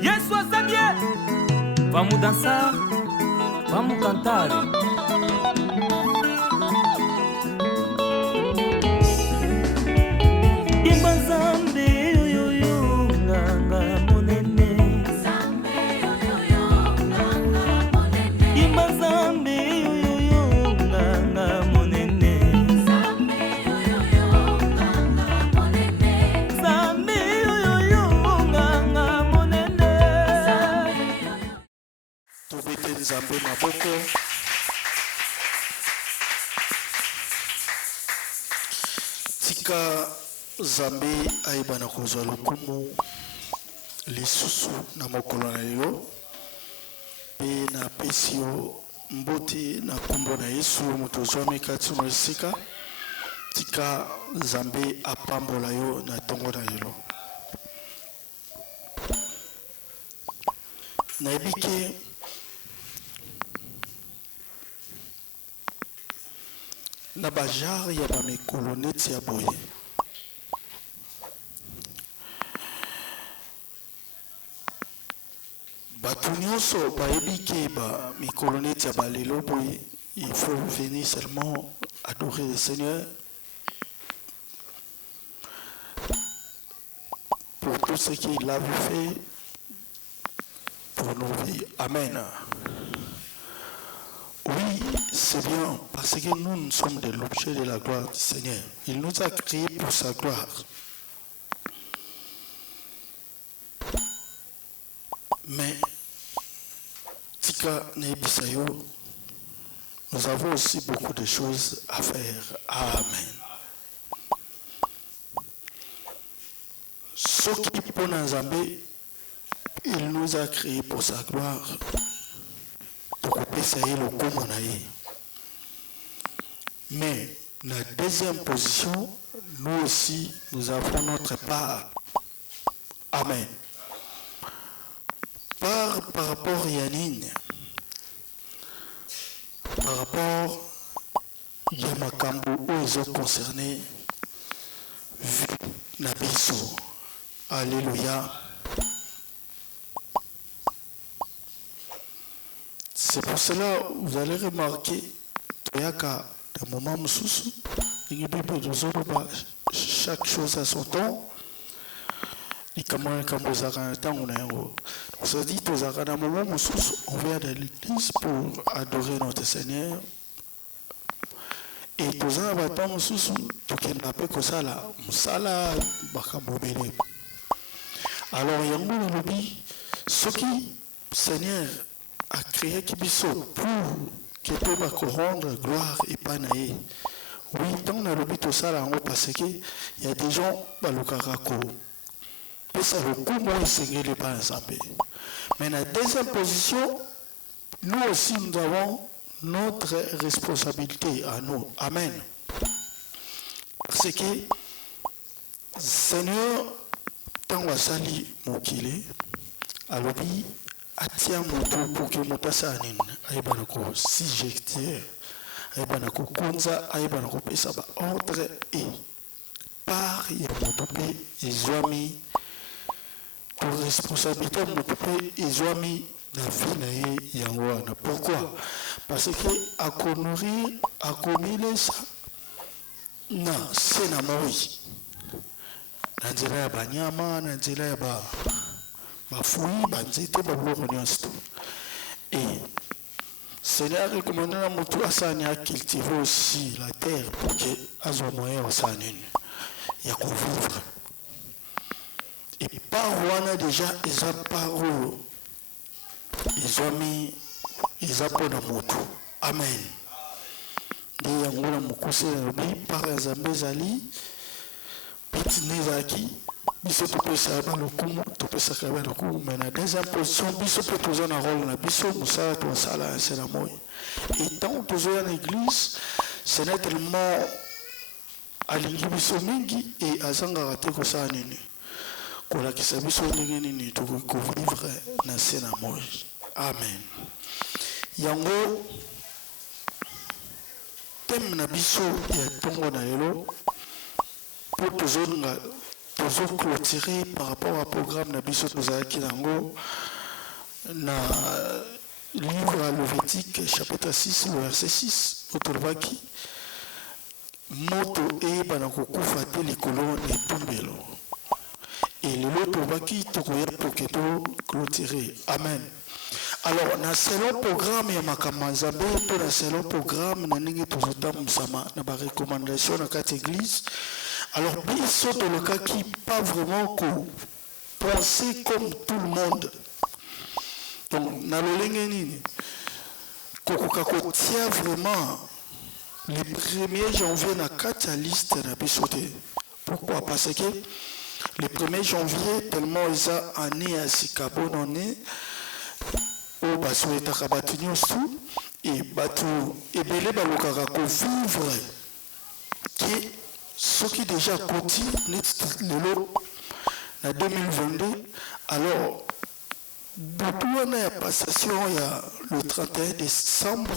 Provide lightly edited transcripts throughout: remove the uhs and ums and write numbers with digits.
Yesu asabye. Vamos dançar, vamos cantar. Imba zambe yoyo nganga monene. Zambe yoyo nganga monene. Imba zambe yoyo nganga monene. Zambe yoyo nganga monene. Zambe yoyo nganga monene. Tobete nzambe maboko. Tika zambe aibana kozwa lokumu lisusu na mokolo na lelo pe na pesi yo mbote na kombo na Yesu moto ozwami kati na esika. Tika zambe apambola yo na tongo na lelo. Nayebi ke na bajar ya bamikolo neti ya boye bato nyonso bayebi ke bamikolo neti ya balelo boye il faut venir seulement adorer le Seigneur pour tout ce qu'il a fait pour nos vies. Amen. Oui, c'est bien, parce que nous sommes de l'objet de la gloire du Seigneur. Il nous a créés pour sa gloire. Mais, Tika Nebisayo, nous avons aussi beaucoup de choses à faire. Amen. Ce qui pour Nzambé, il nous a créés pour sa gloire. Mais la deuxième position, nous aussi, nous avons notre part. Amen. Par rapport à Yanine, par rapport à Yamakambo, où ils ont concerné Nabiso. Alléluia. C'est pour cela que vous allez remarquer qu'il y a des moments chaque chose à son temps. On se dit on vient de l'église pour adorer notre Seigneur. Et tous les temps, alors, ce qui, Seigneur, a créé Kibiso pour qu'il puisse rendre gloire et panaï. Oui, tant on a le but au salaire parce qu'il y a des gens qui ont et ça le coup moi enseigner les pas ensemble. Mais la deuxième position, nous aussi nous avons notre responsabilité à nous. Amen. Parce que Seigneur, tant on sali mokile, alors atia moto pour que moto sanin aibana ko sujecter aibana ko konza aibana ko pesa ba ordre et par ya moto pe izwami pour responsabilité moto pe izwami na vie na ye yango wana. Pourquoi? Parce que a nourrir a comile ça na sena moi na nzela ya banyama na nzela ya ba bafui banzete baboko nyonso. Et Seigneur recommande à mon tour à cultiver aussi la terre pour que azwa moyen osanine ya ko vivre. Et par wana déjà ils ont parole ils ont mis ils ont moto. Amen. Ndi yangola mukuse bi par Nzambe zali pitinezaki biso topesa ba lokumu topesa ka ba lokumu mais na deuxième position biso peut toujours na rôle na biso musala to sala c'est la moi. Et tant toujours en église c'est n'est tellement alingi biso mingi et azanga raté ko sa nini ko la kisa biso ndenge nini to ko vivre na c'est la moi. Amen. Yango tem na biso ya tongo na lelo pour toujours clôturer par rapport au programme de Bissot Tozaki Lango, na livre à Lévitique, chapitre 6, le verset 6, Otolbaki, Moto e banakukufa te likolo etumbelo. Et le Tolbaki tokoya poketo clôturer. Amen. Alors, dans selon programme ya makamanzambe, pour le selon programme, na ningi tozota musama na ba recommandation na quatre église. Alors, biso to le cas qui pas vraiment penser comme tout le monde. Donc, na lolenge nini, kokoka ko tia vraiment le 1er janvier na kata liste na biso te. Pourquoi? Parce que le 1er janvier, tellement ils ont année à Sikabo noné, au Basouetaka Batinyosu, et Batu, et Belé Balokaka ko vivre, qui ce qui déjà continue, en 2022, alors, beaucoup on a passation il y a le 31 décembre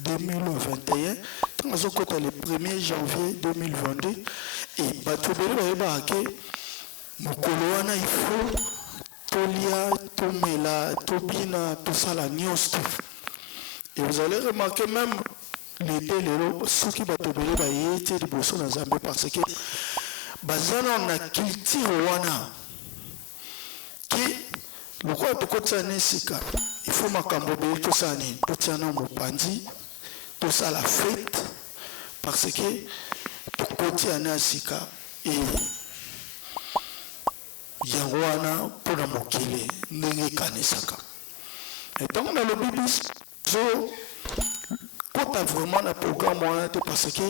2021, quand on a le 1er janvier 2022, et Batu Belé Balokaka, Mokoloana il faut Tolia, Tomela, Tobina, tout ça la nyos. Et vous allez remarquer même l'été, ceux qui battent Belé Bayete, les bossons dans Zambie, parce que Bazana on a culture wana qui le quoi de côté Nesika, il faut macambobé tout ça ni tout ça non mopandi, tout ça la fête, parce que tout côté Nesika et Yawana pour la mokile ndenge kanisaka. Et donc dans le Bible, quand tu vraiment un programme parce que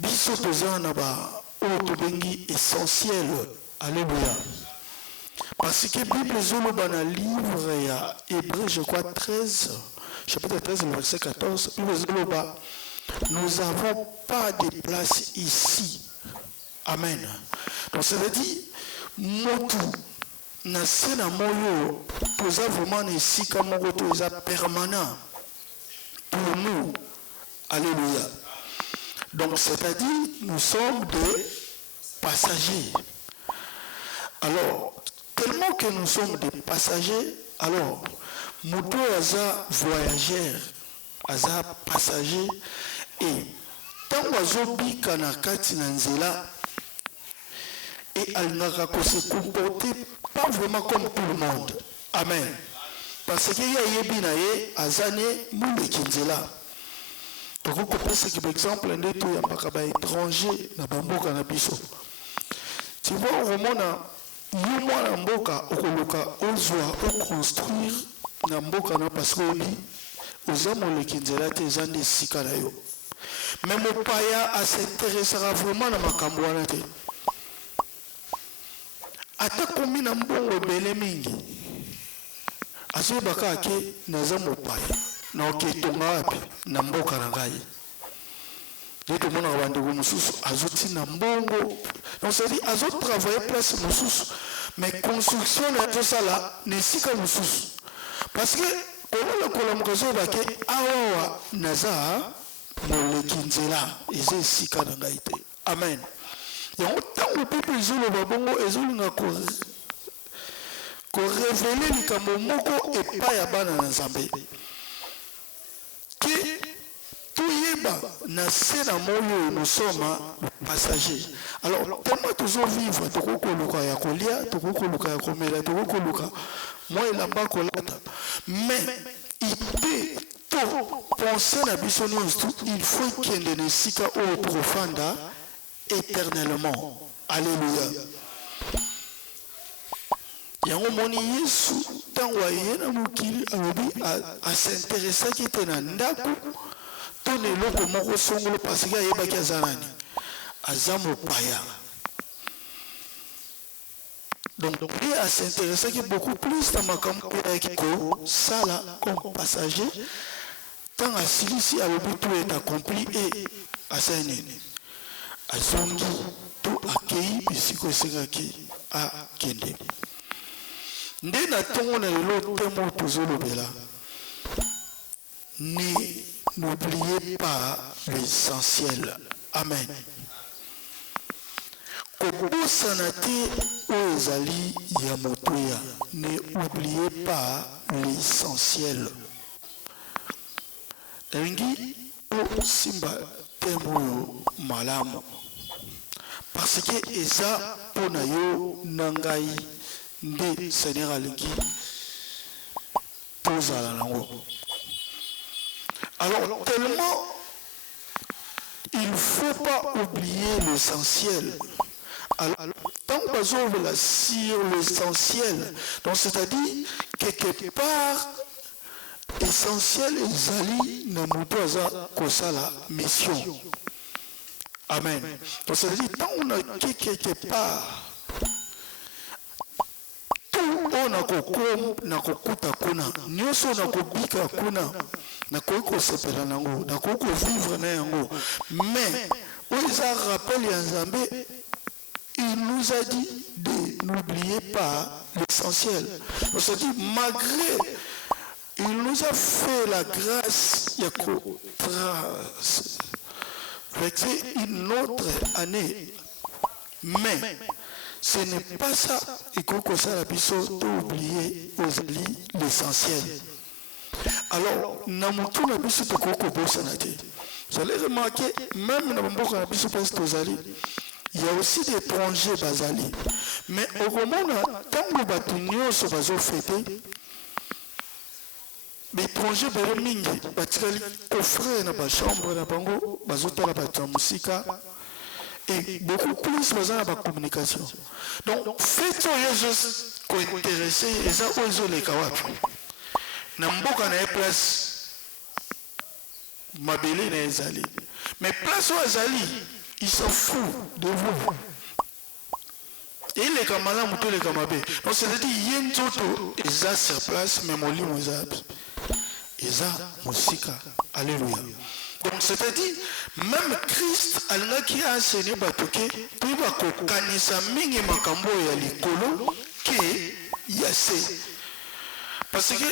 biso toza na ba otobengi essentiel. Alléluia. Parce que Bible zolo bana livre ya Hébreu je crois 13 chapitre 13 verset 14 Bible zolo ba nous n'avons pas de place ici. Amen. Donc ça veut dire, motu na sena moyo, posa vraiment ici comme moto est permanent pour nous. Alléluia. Donc c'est-à-dire, nous sommes des passagers. Alors, tellement que nous sommes des passagers, alors, moto aza voyageur, aza passager, et tant wazobi kanakati na nzela, et elle n'a se comporter pas vraiment comme tout le monde. Amen. Parce qu'il y a Yebinaye, Azane, Moule Kinzela. Donc, on peut penser que, par exemple, un des tout, il y a un étranger, na Bamboka na Biso. Tu vois, au moment où il y a un Mboka, on doit construire na Mboka na parce que aux hommes, les Kinzela, les gens des Sikarayo. Mais mon paya a s'intéressé vraiment à ma Kambouanate. Ata komi na mbongo bele mingi aso baka ke naza mopaya na oketonga wapi na mboka na ngai ndeto mona bandeko mususu azoti na mbongo donc c'est dit azo travailler place mususu mais construction na to sala ne sika mususu parce que kola kola mukazo bake awa naza moleki nzela eze sika na ngai te. Amen. Il y a autant de peuples qui ont révélé les Kamomoko et pas Yabana Nzambe. Qui tout yeba na sena moyo nous sommes passagers. Alors tellement toujours vivre tokoko luka ya kolia tokoko luka ya komela tokoko luka moi il a pas kolata mais il peut tout penser na biso il faut qu'il y ait des sika au profanda éternellement. Alléluia. Yango moni Yesu tangwa yena mukili alobi a s'intéresser qui était na ndako tone loko moko songolo parce que yeba ki azanani azamo paya. Donc lui a s'intéresser qui beaucoup plus dans makambo qui ko sala comme passager tant à silisi alobi tout est accompli et à sainene. Azongi tout accueilli bisiko esengaki a kende. Nde na tongo na lelo temo tozolobela. N'oubliez pas l'essentiel. Amen. kobosana te oyo ezali ya motoya. Ne oubliez pas l'essentiel. Nalingi simba temo malamu parce que eza pona yo nangai nde Seigneur alingi tozala nango. Alors tellement il ne faut pas oublier l'essentiel. Alors, tant que la sur l'essentiel, donc c'est-à-dire quelque part essentiel ezali na moto aza kosala mission. Amen. Donc c'est-à-dire tant on a quelque part tout on a kokom na kokuta kuna nyoso na kobika kuna na koko sepela nango na koko vivre na yango mais on a rappelé à Nzambe. Il nous a dit de n'oublier pas l'essentiel. On se dit, malgré, il nous a fait la grâce, il y a une autre année. Mais ce n'est pas ça. Il faut que ça la puisse oublier l'essentiel. Alors, nous avons tout le monde. Vous allez remarquer, même dans le monde, il y a aussi des étrangers basali. Mais au moment tant que batunyo se bazo fêter, les étrangers bere mingi, batikali coffre na ba chambre na bango, bazota la ba musika et beaucoup plus besoin de communication. Donc faites juste ko intéressé et ça ozo les kawapi. Na mboka na place mabele na ezali. Mais place où ezali il s'en fout de vous. Et les camarades mouton les camarades. Donc c'est-à-dire il y a une autre eza sur place mais mon lit eza musika. Alléluia. Donc c'est-à-dire même Christ alanga qui a enseigné batoke tout va ko kanisa mingi makambo ya likolo ke yase. Parce que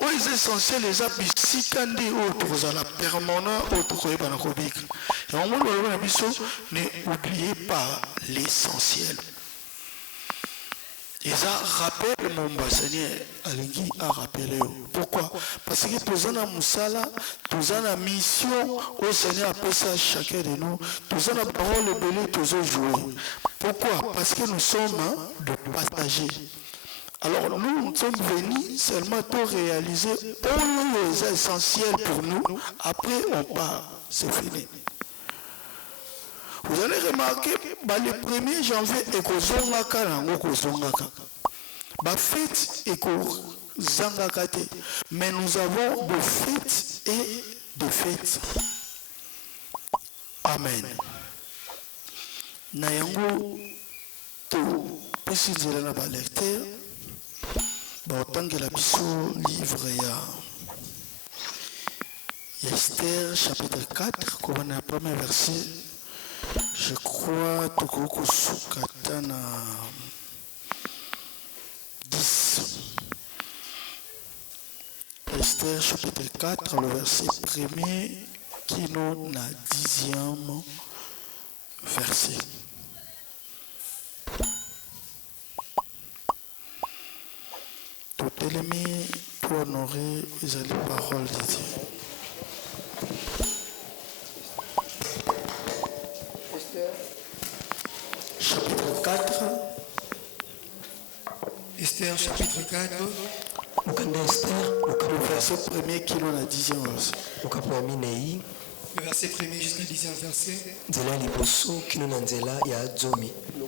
les essentiels les abisika ndi autour la permanent autour de banakobik. Et on n'oubliez pas l'essentiel. Et ça rappelle mon Seigneur Alingi a rappelé. Pourquoi? Parce que tous en a moussala, tous en a mission au Seigneur appelle ça chacun de nous. Tous en a parole belé, tous en jouer. Pourquoi? Parce que nous sommes de partager. Alors nous sommes venus seulement pour réaliser les essentiels pour nous. Après on part, c'est fini. Vous allez remarquer, le 1er janvier, mais nous avons de fêtes et de fêtes. Amen. Nayango, tout, précisez la lecteur. Autant que la biso livre il y a Esther chapitre 4, comme on a premier verset, je crois Tokoko Sukatana 10. Esther chapitre 4, le verset 1er, qui nous na 10e verset. Tout l'ennemi pour honorer les paroles de Dieu. Chapitre 4. Esther chapitre 4. Le verset 1er qui nous a 10e verset. Le verset 1er jusqu'à 10e verset.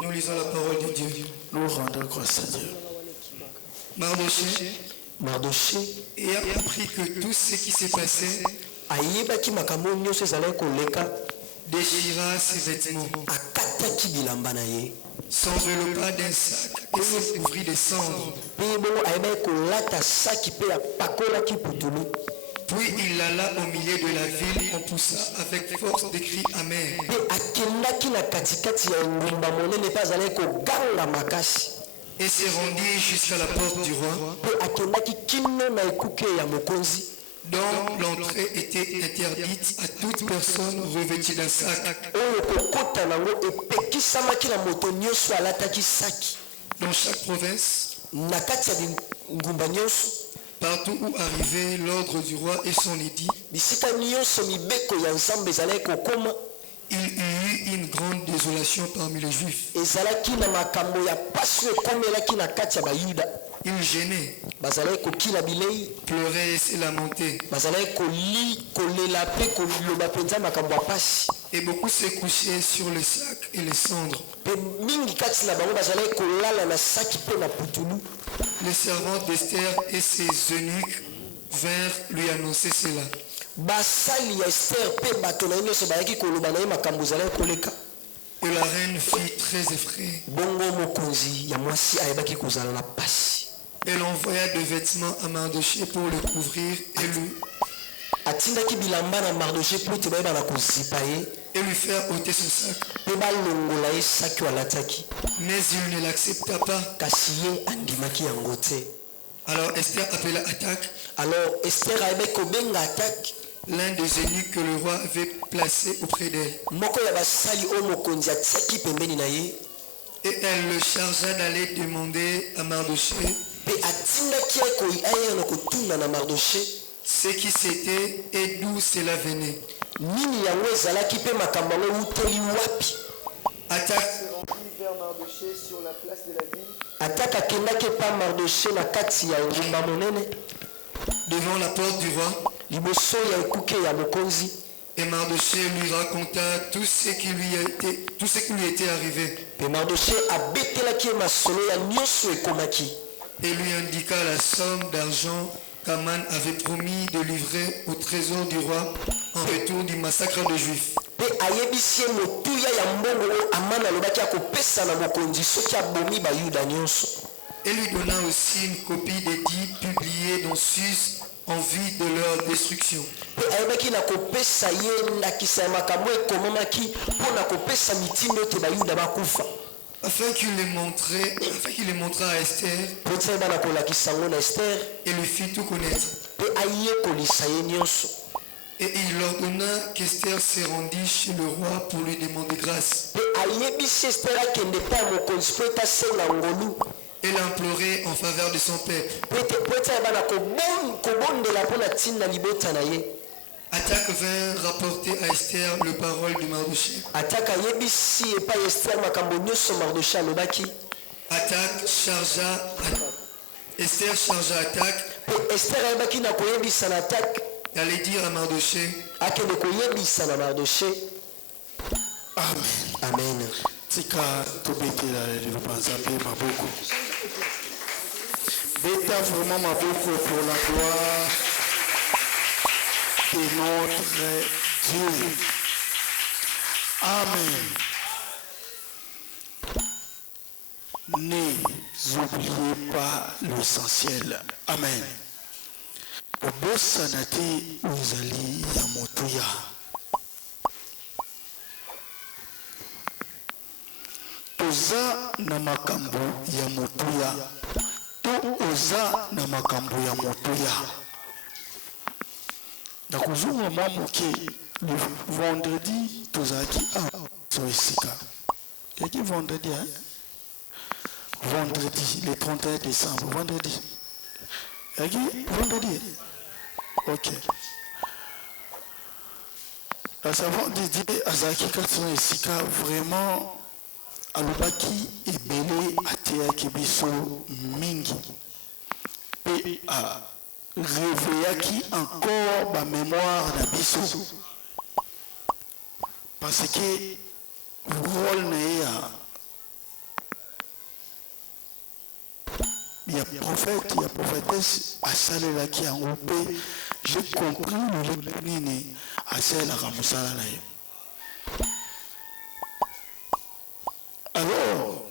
Nous lisons la parole de Dieu. Nous rendons grâce à Dieu. Mardoché ayant appris que tout ce qui s'est passé, déchira ses vêtements, s'enveloppa d'un sac et se couvrit de cendres. Puis il alla au milieu de la ville, on poussa avec force des cris amers. Et se rendit jusqu'à la porte du roi. dont l'entrée était interdite à toute personne revêtue d'un sac. Dans chaque province, partout où arrivait l'ordre du roi et son édit, il y eut une grande désolation parmi les Juifs. Ils gênaient, pleuraient et se lamentaient. Et beaucoup se couchaient sur les sacs et les cendres. Les servantes d'Esther et ses eunuques vinrent lui annoncer cela. Et la reine fut très effrayée. Elle envoya des vêtements à Mardochée pour le couvrir et lui faire ôter son sac. Mais il ne l'accepta pas. Alors Esther appela Attaque, l'un des eunuques que le roi avait placé auprès d'elle. Et elle le chargea d'aller demander à Mardochée ce qui c'était et d'où cela venait. Attaque se rendit vers Mardochée sur la place de la ville, devant la porte du roi. Et Mardochée lui raconta tout ce qui lui était arrivé. Et lui indiqua la somme d'argent qu'Aman avait promis de livrer au trésor du roi en retour du massacre des Juifs. Et lui donna aussi une copie d'édit publié dans Suse en vue de leur destruction. Afin qu'il les montrât à Esther et lui fit tout connaître. Et il ordonna qu'Esther se rendît chez le roi pour lui demander grâce. Elle implorait en faveur de son peuple. Attaque vint rapporter à Esther le parole de Mardochée. Esther chargea Attaque d'aller dire à Mardochée. Amen. Tika tobetela le banzambe maboko. Beta vraiment maboko pour la gloire de notre Dieu. Amen. N'oubliez pas l'essentiel. Amen. Obosanate uzali ya motuya. Toza na makambo ya motuya. Oza na makambo ya motuya. Na kuzunga mamuke le vendredi tozaki soisika. Yaki vendredi hein? Vendredi le 31 décembre vendredi. Yaki vendredi. OK. La savante dit azaki katso esika vraiment alobaki ebele ateyaki biso mingi pe réveillaki encore ba mémoire na biso parce que rôle na ya prophète ya prophétesse asalelaki yango pe j'ai compris le nini asalelaka mosala na ye. Alors,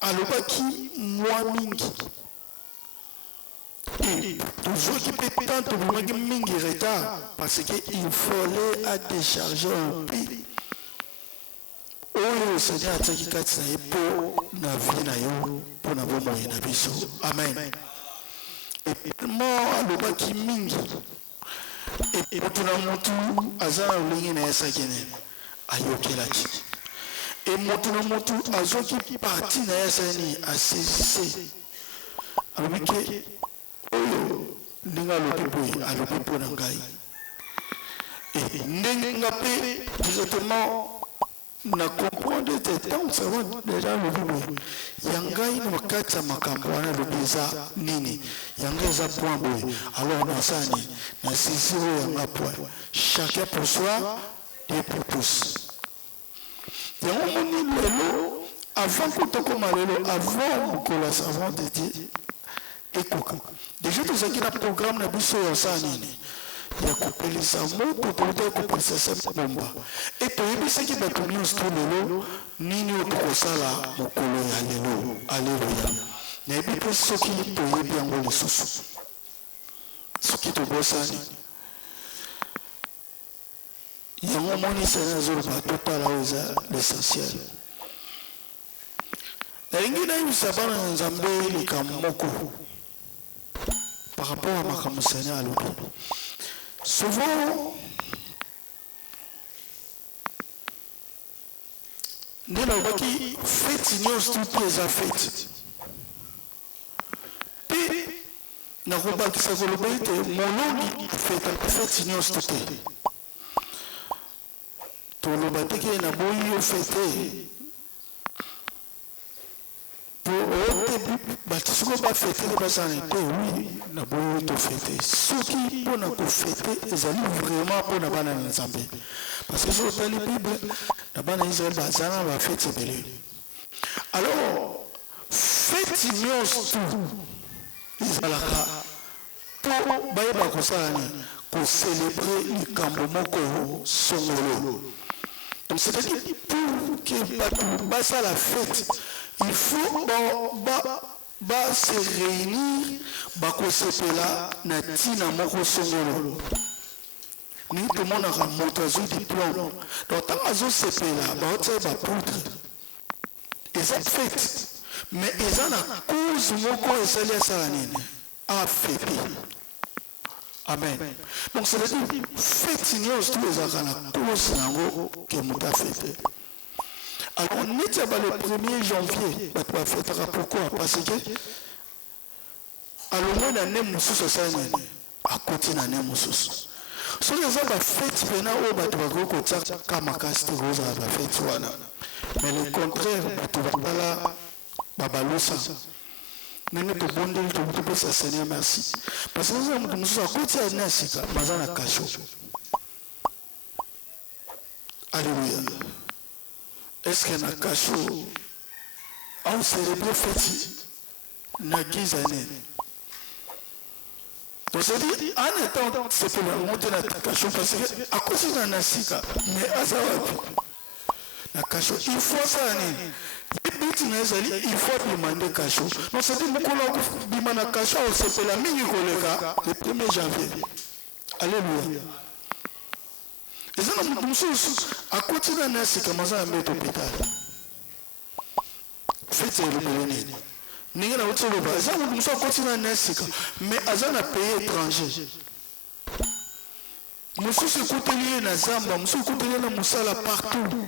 alobaki moi mingi. Et toujours qui peut tant de mingi retard parce qu'il fallait à décharger un peu. Oh, Seigneur, tu as dit pour na vie na yo, pour na bomoi na biso. Amen. tellement alobaki mingi motu na motu aza na lolenge na ye sakene ayokelaki motu na motu azwaki parti na ye asani asesise alobi ke oyo ndenge alobi boye alobi mpo na ngai ndenge nga mpe exactement na comprendre te ntango sava deja alobi boye ya ngai na bakati ya makambo wana alobi eza nini yanga eza point boye alors nasani na sisi oyo yanga point chacun pour soi et pour tous yango moni lelo avant kotokoma lelo avant mokolo ya savant de dieu ekoka déjà tozalaki na programme na biso ya osala nini ya kopelisa moto touta kopelisa se bomba toyebisaki bato nyonso to lelo nini oyo tokosala mokolo ya lelo aleluya nayebi mpe soki toyebi yango lisusu soki tobosani yango moni sene azoloba totala oyo eza l'essentiel nalingi nayebisa bana na nzambe likambo moko par rapport à makambo sene alobi souvent nde nalobaki feti nyonso tuti eza feti mpe nakobakisa koloba ete molongi afetaka feti nyonso te toloba teke naboyi yo fete bato soki bafetele basana te wi naboyi tofete soki mpona kofete ezali vraiment mpona bana na nzambe parce que soki otali bible na bana israele baza na bafeti ebele alors feti nyonso tu ezalaka mpo bayeba kosala nini kocelebre likambo moko songolo donc c'est-à-dire pour que bato basala fete il faut se réunir bakosepela na ntina moko songolo ni tomonaka moto azwi diplôme donc ntango azosepela baotia bapoutre eza fete mais eza na cause moko esali asala nini afete amen donc ça veut dire fete nyonso tu ezalaka na cause nango ke moto afete. Alors, nous sommes le 1er janvier, pourquoi? Parce que, alors, moi, l'année moussous, à côté de l'année moussous. Si vous avez fait, vous avez fait, Kamakasti, vous avez fait, mais le contraire, vous avez là, Babaloussa. Nous sommes bons, nous sommes Seigneur, merci. Parce que nous sommes à côté de Nassika, Mazana Kacho. Alléluia. Est-ce que na kasho on célèbre fête na gizane donc c'est dit en étant c'est pour la monter na kasho parce que à cause de nasika mais azawapi na kasho il faut ça ni il faut demander kasho donc c'est dit mukolo bima na kasho c'est la mingi koleka le 1er janvier alléluia. Et ça, à côté de la nasi, comme ça, on met au hôpital. Faites le bénéfice. Nous avons dit que ça, on à côté de la nasi, mais on a payé étranger. Nous sommes côté lié na Zamba, nous sommes côté lié na Moussala partout.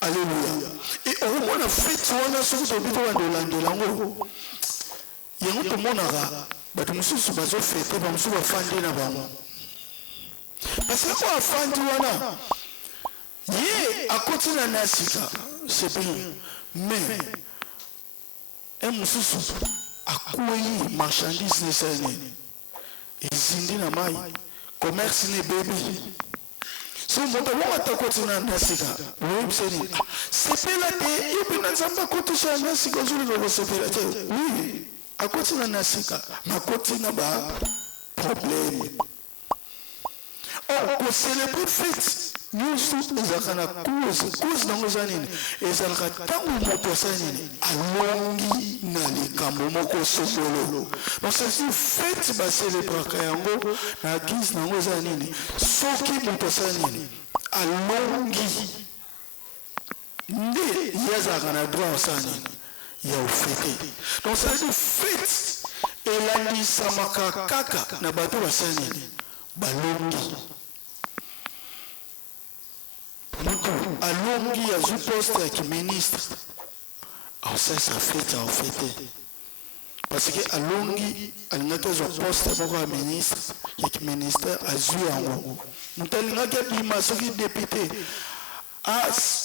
Alléluia. Et au moins, on a fait on a sauvé le bidon de l'ango. Il y a un peu de monde à nous sommes fait, nous sommes fandés na bango. Parce que quoi afandi wana ye akoti na nasika c'est bien mais mususu akoyi marchandise ne sene ezindi na mai commerce ne baby so moto wa atakoti na nasika oui c'est pela te ibi na nzamba koti sha nasika zuri go sepela te oui akoti na nasika makoti na ba problème. Pour célébrer fête, nous sommes à cause dans nos années. Et ça n'a pas de motosanine. Alongi nali kamomoko sosolo. Donc c'est une fête va célébrer kayango na guise dans nos années. Soki motosanine. Alongi. Ndi yaza kana droit sanine. ya ofete. Donc ça veut dire fête elandisamaka kaka na bato basanini balongi. Mutu alongi azwi poste ya kiministre. Alors ça fête ya ofete. Parce que alongi alingaki azwa poste moko ya ministre ya kiministère azwi yango. Mutu alingaki abima soki député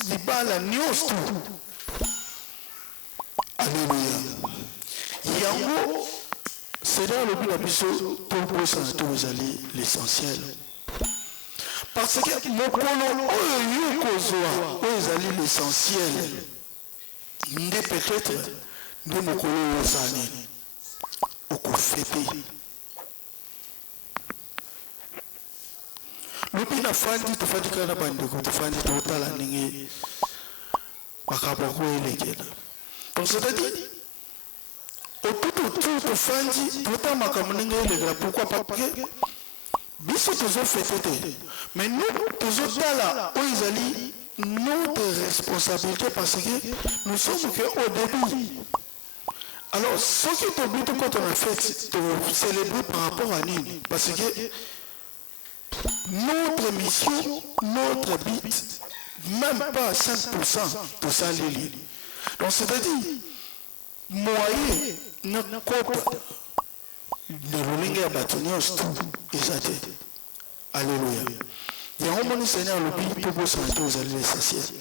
libala nyonso. Alléluia. Yango, c'est dans le but de la mission pour ressentir l'essentiel. Parce que mon colon, l'essentiel. N'est peut-être de mon colon aux années. Au coup fêté. Le but de la fin dit, tu fais du canapé, tu fais du total à n'ingé. Makaboko et les gars. Donc c'est-à-dire, autour de Fandi, tout le monde pourquoi pas parce que biso toujours fait. Mais nous, toujours là, où ils allaient, notre responsabilité parce que nous sommes au début. Alors, ce qui est au but quand on a fait, de célébrer par rapport à nous, parce que notre mission, notre but, même pas à 5% de ça l'île. Donc c'est-à-dire, moyen, notre couple, de l'oulingue à bâtonnier, tout, exacté. Alléluia. Il y a un moment Seigneur, le pays, tout beau santé aux alliés essentiels.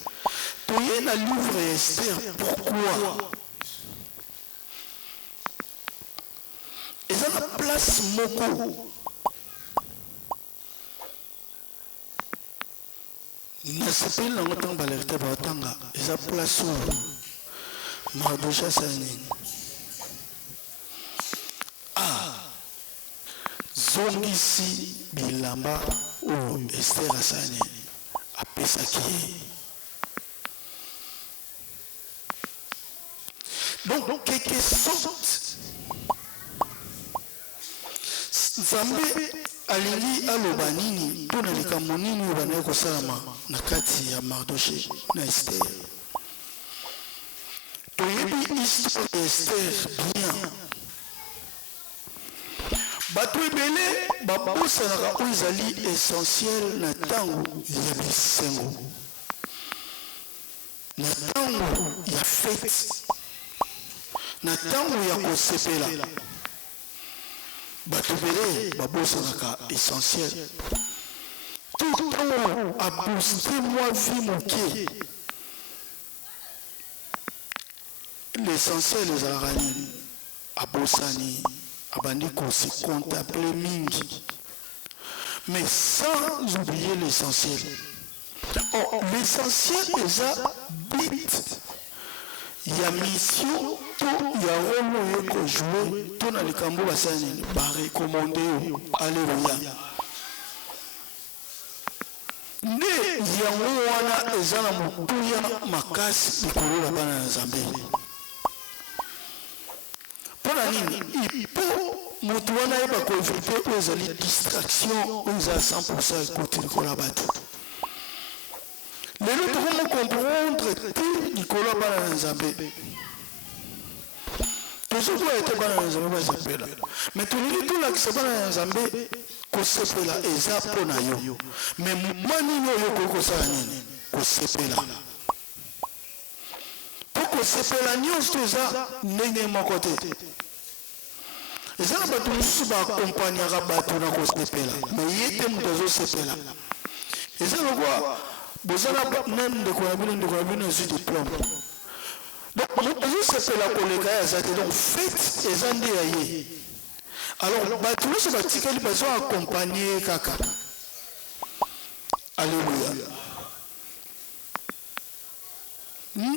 Pour y aller à l'ouvre et Esther, pourquoi? Et ça la place Moko. Na s'appelle dans le temps balerté batanga. Et ça place où Mardocha Sani. Zongisi bilamba ou Esther Sani. Apesaki. Donc, quelque sorte, Zambé alingi aloba nini tuna likambo nini banaye kosalama na kati ya Mardoché na Esther. Toyebi histoire ya Esther bien. Bato ebele babosanaka oyo ezali essentiel na ntango ya bisengo, na ntango ya fete, na ntango ya kosepela. Bato ebele babosanaka essentiel. Tout temps a boosté moi vie moke. L'essentiel ezalaka nini? Abosani abandi kosi contempler mingi. Mais sans oublier l'essentiel. Oh, l'essentiel déjà bit. Il y a mission, tout, il y a rôle qui est joué, tout dans les cambos, il va recommander. Alléluia. Mais il y a un exemple où ma casse de courir là-bas dans la Zambie. Pour la ligne, il peut montouana et pas confronter aux distractions, aux à 100% côté de la batte. Mais nous devons comprendre tout Nicolas Balanzambé. Tout ce qui a été Balanzambé, mais tout le tout là qui s'est Balanzambé, qu'on s'est là, et ça pour nous. Mais moi, nous avons ça, qu'on s'est là. Pour qu'on s'est là, nous sommes ça, nous sommes à côté. Et ça, nous sommes accompagnés à battre dans qu'on s'est là. Mais il y a des choses qui là. Et ça, nous voyons. Vous avez même de quoi sur diplôme. Donc, nous c'est la collègue, donc faites et zandéaïe. Alors, tout le monde qui a besoin d'accompagner Kaka. Alléluia. Nous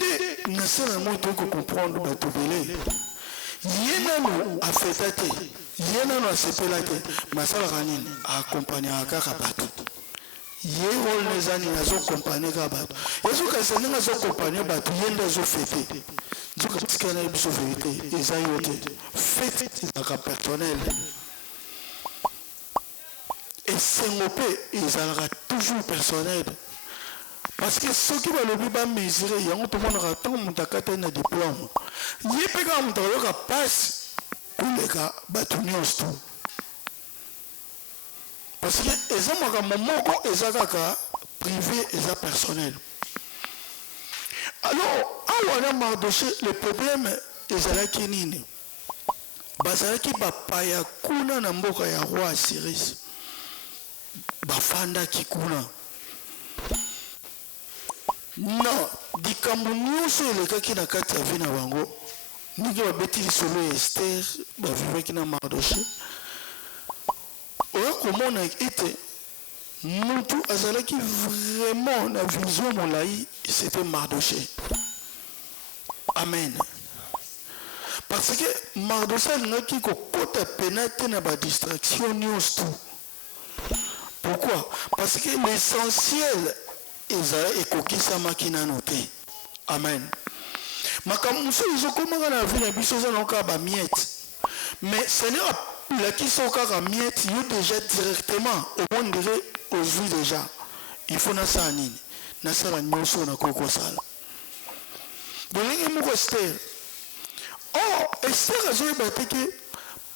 ne sommes pas comprendre tout belé. Yénano a fait tâter, Yénano a sepelate, Masala Ranin a accompagné Kaka Batou. Yéhol les années à son compagnie Gabat. Et ce que c'est n'a son compagnie Batou, Yénda zo fêté. Du coup, ce qu'on a eu sur vérité, ils ont été fêté dans le personnel. Et c'est mopé, ils ont toujours personnel. Parce que ceux qui vont mesurer, il y a tout le monde attend mon un diplôme. Il y a pas quand on passe pour les gars, tout. Parce que les hommes ont un moment privé et personnel. Alors, à on a Mardoché, le problème est qui nini. Bazalaki bapaya kuna na mboka ya roi Cyrus. Bafanda kikuna. Non, dikambu nyonso elekaki na kati ya vie na bango. Ndenge babeti lisolo ya Esther, bavivaki na Mardoché. Oya komona ete mutu azalaki vraiment na vision molai, c'était Mardoché. Amen. Parce que Mardoché alingaki kokota penate na ba distraction nyonso. Pourquoi? Parce que l'essentiel ezala ekokisamaki nano te. Amen. Makambo mosusu ezokomaka na vie na biso eza na kaka bamiete. Mais Seigneur apulakisa kaka miete yo déjà directement omondire ozwi déjà. Il faut nasala nini? Nasala nyonso nakoki kosala. Bolenge moko Esther. Oh, Esther azoyeba te ke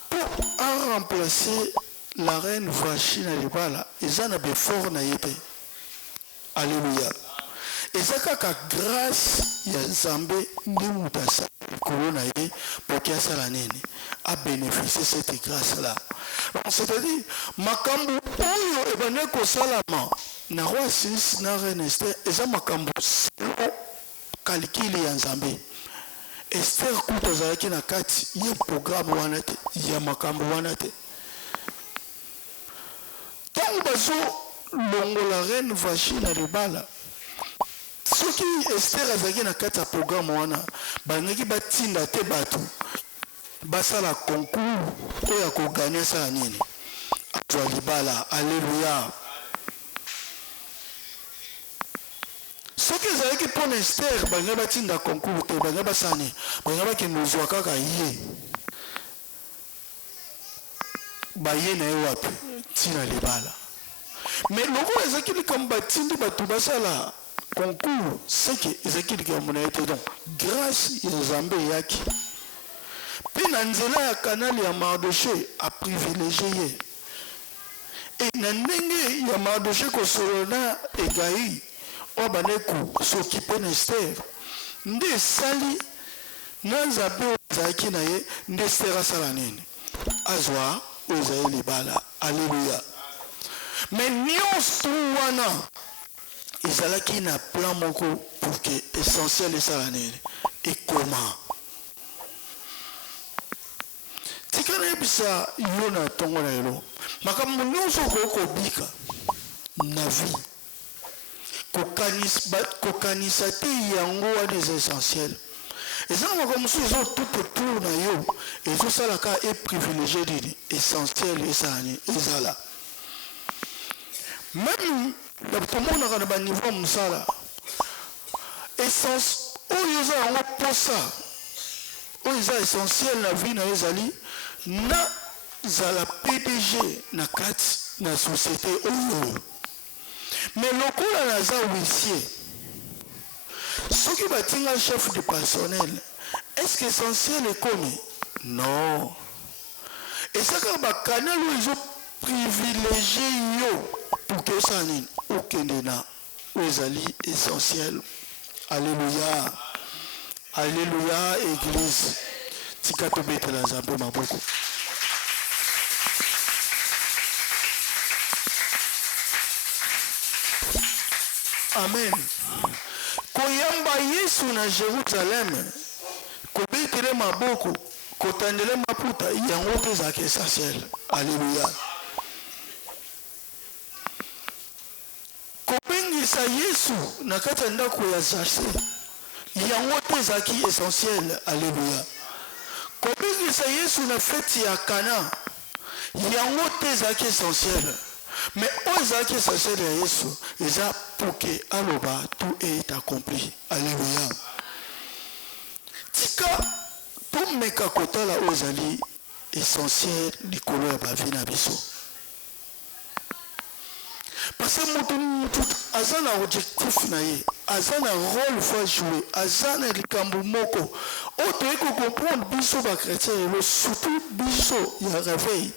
pour remplacer la reine Vachi na libala eza na befort na ye te. Alléluia. Eza kaka grâce ya Nzambe nde mutu asala likolo na ye po ke asala nini a bénéficier cette grâce là. C'est-à-dire makambo oyo ebande kosalama na roi Cyrus na reine Esther eza makambo selon calcul ya Nzambe. Esther kuta azalaki na kati ya programme wana te ya makambo wana te. Tango bazo longola reine Vachi na libala soki Esther azalaki na kati ya programme wana balingaki batinda te bato basala concours oyo akoganye asala nini azwa libala. Alléluia. Soki ezalaki mpona Esther balingaki batinda concours te balingaki basala nini balingaki bakende ozwa kaka ye baye na ye wapi ntina libala. Mais lokola ezalaki likambo batindi bato basala concours seke ezalaki likambo na ye te. Donc grâce ya Nzambe eyaki mpe na nzela ya kanali ya Mardoché aprivilégie ye e na ndenge ya Mardoché kosolo na Egai oyo bande kosokipe na Esther nde esali na Nzambe oyo ezalaki na ye nde Esther asala nini azwa oyo ezali libala. Alléluia. Mais nyonso wana ezalaki na plan moko pour que essentiel esala nini ekoma. Tika nayebisa yo na ntongo na lelo makambo nyonso okobika na vie kokanisa te yango wana eza essentiel. eza na makambo mosusu eza tout autour na yo ezosalaka eprivilégie nini essentiel esala ezala. Même tomonaka na baniveau mosala essence oyo eza yango posa oyo eza essentiel na vie na yo ezali nazala PDG na kati na société oyo. Mais lokola naza huissier soki batinga chef de personnel est-ce que essentiel ekomi? Non. ezaka bakanal oyo ezoprivilégie yo pour que ça nini okende na oyo ezali essentiel. Alléluia. Alléluia. Église tika tobetela Nzambe maboko. Amen. Koyamba Yesu na Jérusalem kobetele maboko kotandele maputa yango te ezalaki essentiel. Alléluia. Kopengisa Yesu na kati ya ndako ya Zase yango te ezalaki essentiel. Alléluia. Kopengisa Yesu na feti ya Kana yango te ezalaki essentiel. Mais oyo ezalaki essentiel ya Yesu eza pour que aloba tout est accompli. Alléluia. Tika tomeka kotala oyo ezali essentiel likolo ya bavi na biso. parce que moto aza na objectif na ye, aza na rôle faut jouer, aza na likambo moko oyo toyei kocomprendre biso bachrétien lelo, surtout biso ya réveil,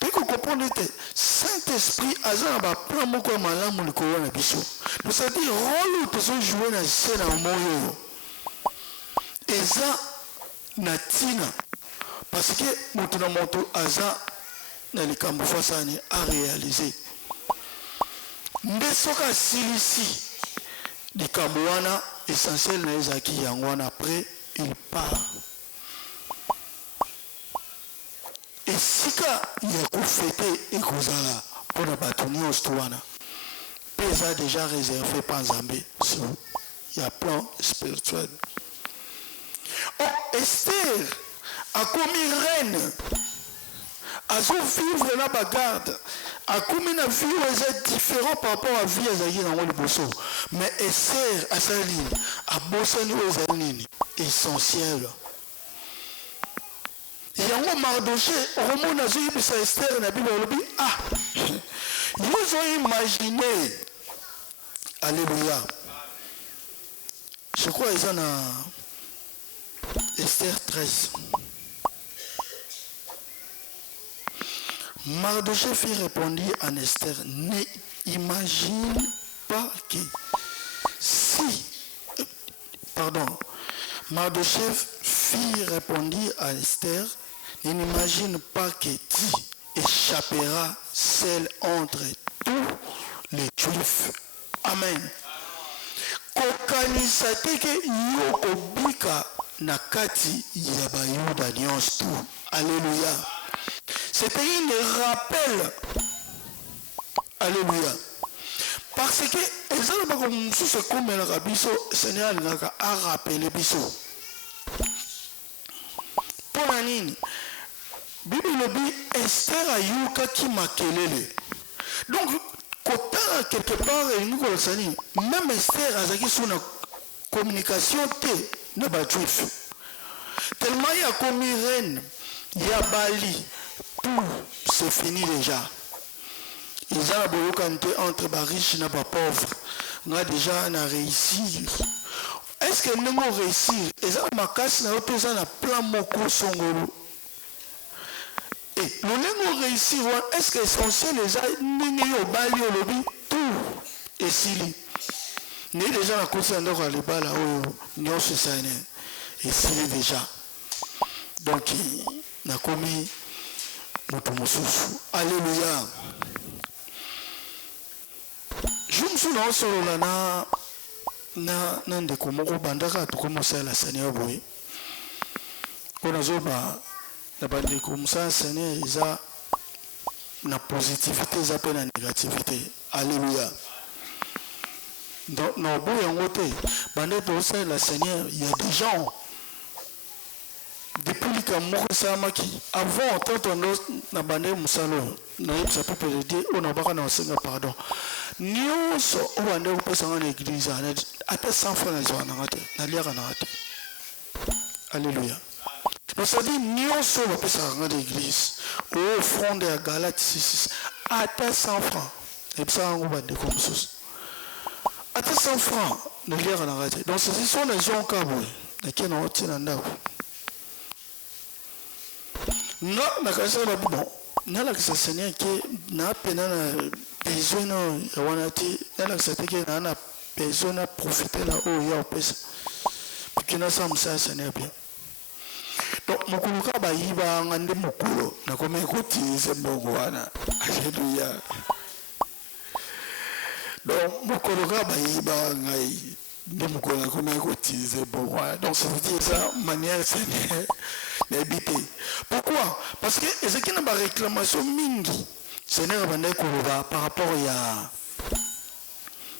toyei kocomprendre ete Saint-Esprit aza na baplan moko ya malamu likolo na biso. C'est-à-dire rôle oyo tozojoue na se na moi oyo eza na ntina, parce que moto na moto aza na likambo fasani a réaliser. Nde soki asilisi likambo wana essentiel na ezalaki yango wana, après il part. Esika ya kofete ekozala mpona bato nyonso to wana mpe eza déjà réservé pa Nzambe sur ya plan spirituel. Oh, Esther akomi reine, azovivre na bagarde, akomi na vie oyo eza différent par rapport à vie azalaki nango liboso, mais Esther asali nini? Abosani oyo ezali nini? Essentiel. Yango Mardoché okomona azoyebisa Esther na Bible alobi ah yo ozoimagine. Alléluia. Je crois eza na Esther 13. Mardoché fit répondre à Esther, n'imagine pas que si, Mardoché fit répondre à Esther, n'imagine pas que tu échapperas seul entre tous les Juifs. Amen. Kokanisa teke yo kobika na kati ya bayuda nyonso. Alléluia. C'était un rappel. Alléluia. Parce que les gens qui sont comme le rabiso, le Seigneur a rappelé biso. Pour la ligne, Bible dit Esther a yuka ki makelele. Donc, quand quelque part, même Esther a zaki sur la communication de la juif. Tellement il y a comme reine, il y a Bali. Tout c'est fini déjà. Ils ont beaucoup canté entre les riches et les pauvres. On a déjà réussi. Est-ce que nous avons réussi? Ils ont ma casse, nous avons plein de songolo. Et nous avons réussi. Est-ce que l'essentiel les a n'ayons bali au lobby tout et sili. Nous déjà la course en dehors à l'ébat là-haut. Nous sommes sainés et sili déjà. Donc, nous avons commis. Alléluia. Je me souviens solo na ndeko moko bandaka tukomosa la Seigneur boy. On a zoba na bandeko musa Seigneur isa na positivité za pe na négativité. Alléluia. Donc no boy yango te bandeko musa la Seigneur, il y a des gens depuis que Maki, avant, quand on a bandé Moussalo, ça peut le dire, on n'a pas de pardon. Nous sommes en l'église, à 100 francs, alléluia. Donc ça dit, nous sommes en l'église, au front de la Galate 6, à 100 francs, et ça, on va dire comme ça. À 100 francs, ne lire en arrêté. Donc ce sont les gens qui ont été non, mais quand ça va bon, n'a la que ça Seigneur qui n'a pas besoin de wanati, n'a la que ça qui n'a besoin de profiter là où il y a pesa. Puis qui n'a ça me Seigneur bien. Donc mon kuluka ba yiba ngande mukuro, na comme écouter c'est bogwana. Alléluia. Donc mon kuluka ba yiba ngai de mukuro comme écouter c'est bogwana. Donc ça veut dire ça manière Seigneur. Pourquoi? Parce que Ezekiel n'a pas réclamation mingi. Seigneur par rapport à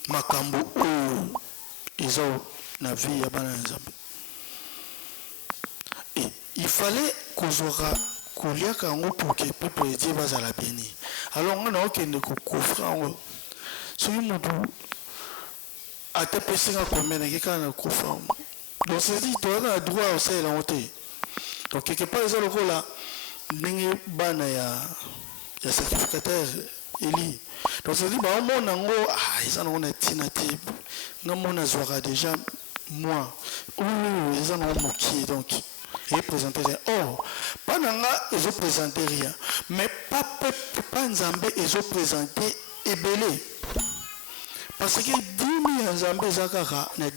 Makambo ou ils ont la vie à Bananzambe. Et il fallait qu'on soit coulier pour que le peuple de Dieu va à la béni. Alors on a aucun de coffre en celui qui a été passé en commun avec un coffre. Donc c'est dit, tu as le droit au ciel en hauteur. Donc quelque part ils ont le rôle là, n'ayez pas ya sacrificateur Eli. Donc ça dit bah on nango ils en ont tina type. Non mon azwara déjà moi. Ils en ont moqué donc et présenter rien. Or pas nanga ils ont présenté rien. Mais pas Nzambe ils ont présenté ebelé. Parce que 10 000 Nzambe zakaka na 10%.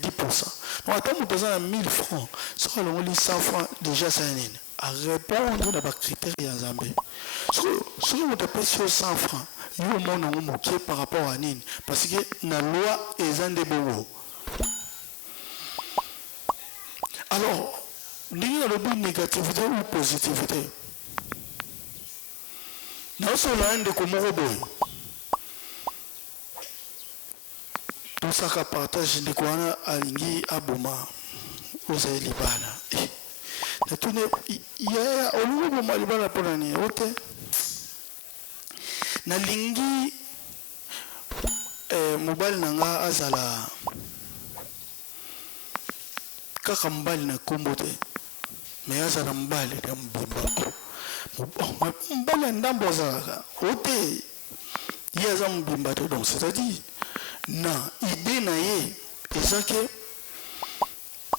Donc attends mon présent à 1000 francs. Ce qu'on a 100 francs déjà c'est un à répondre à des critères Nzambe. Ce que vous avez sur 100 francs, il y a un monde qui par rapport à Nini. Parce que la loi est un déboulot. Alors, il y a le but négativité ou positivité. Dans ce moment de Komorobo, tout ça qui partage de quoi alingi aboma aux Libana. Il y a au niveau de Libana pour l'année. Na lingi mobile nanga azala kaka mbali na kombote mais azala mbali ya mbimba mbali ndambo azala ote yaza mbimba te donc c'est-à-dire na idée na ye ezake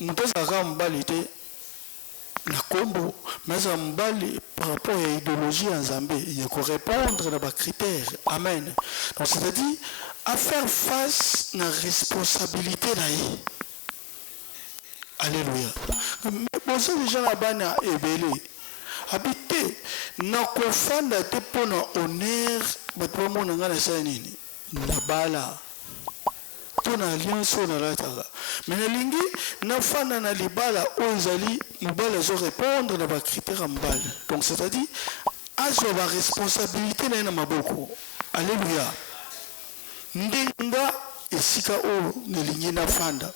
mutazaka mbali te na kombo mais mbali par rapport à l'idéologie en Zambie il faut répondre à des critères amen donc c'est-à-dire à faire face à la responsabilité là alléluia mais bon ça déjà là-bas na ebele habité na kofanda te pona honneur bato mona ngana sa nini na bala na alliance na lataka mais na lingi na fana na libala ozali mobala zo répondre na ba critères mbala donc c'est-à-dire azo ba responsabilité na maboko alléluia ndinga esika o na lingi na fanda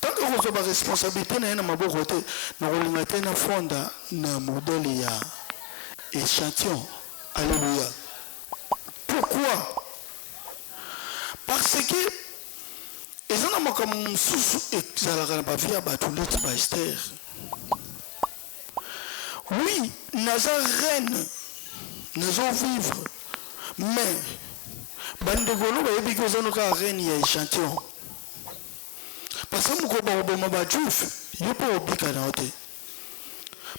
tant que vous avez responsabilité na maboko te na kolinga te na fonda na modèle ya échantillon alléluia pourquoi parce que et ça n'a pas comme sous exalera pas via batulette Esther. Oui, Nazarène, nous allons vivre, mais bandegolo ba yebi ko zano ka reine ya échantillon. Parce que mon koba oboma ba juif, yo pas obika na ote.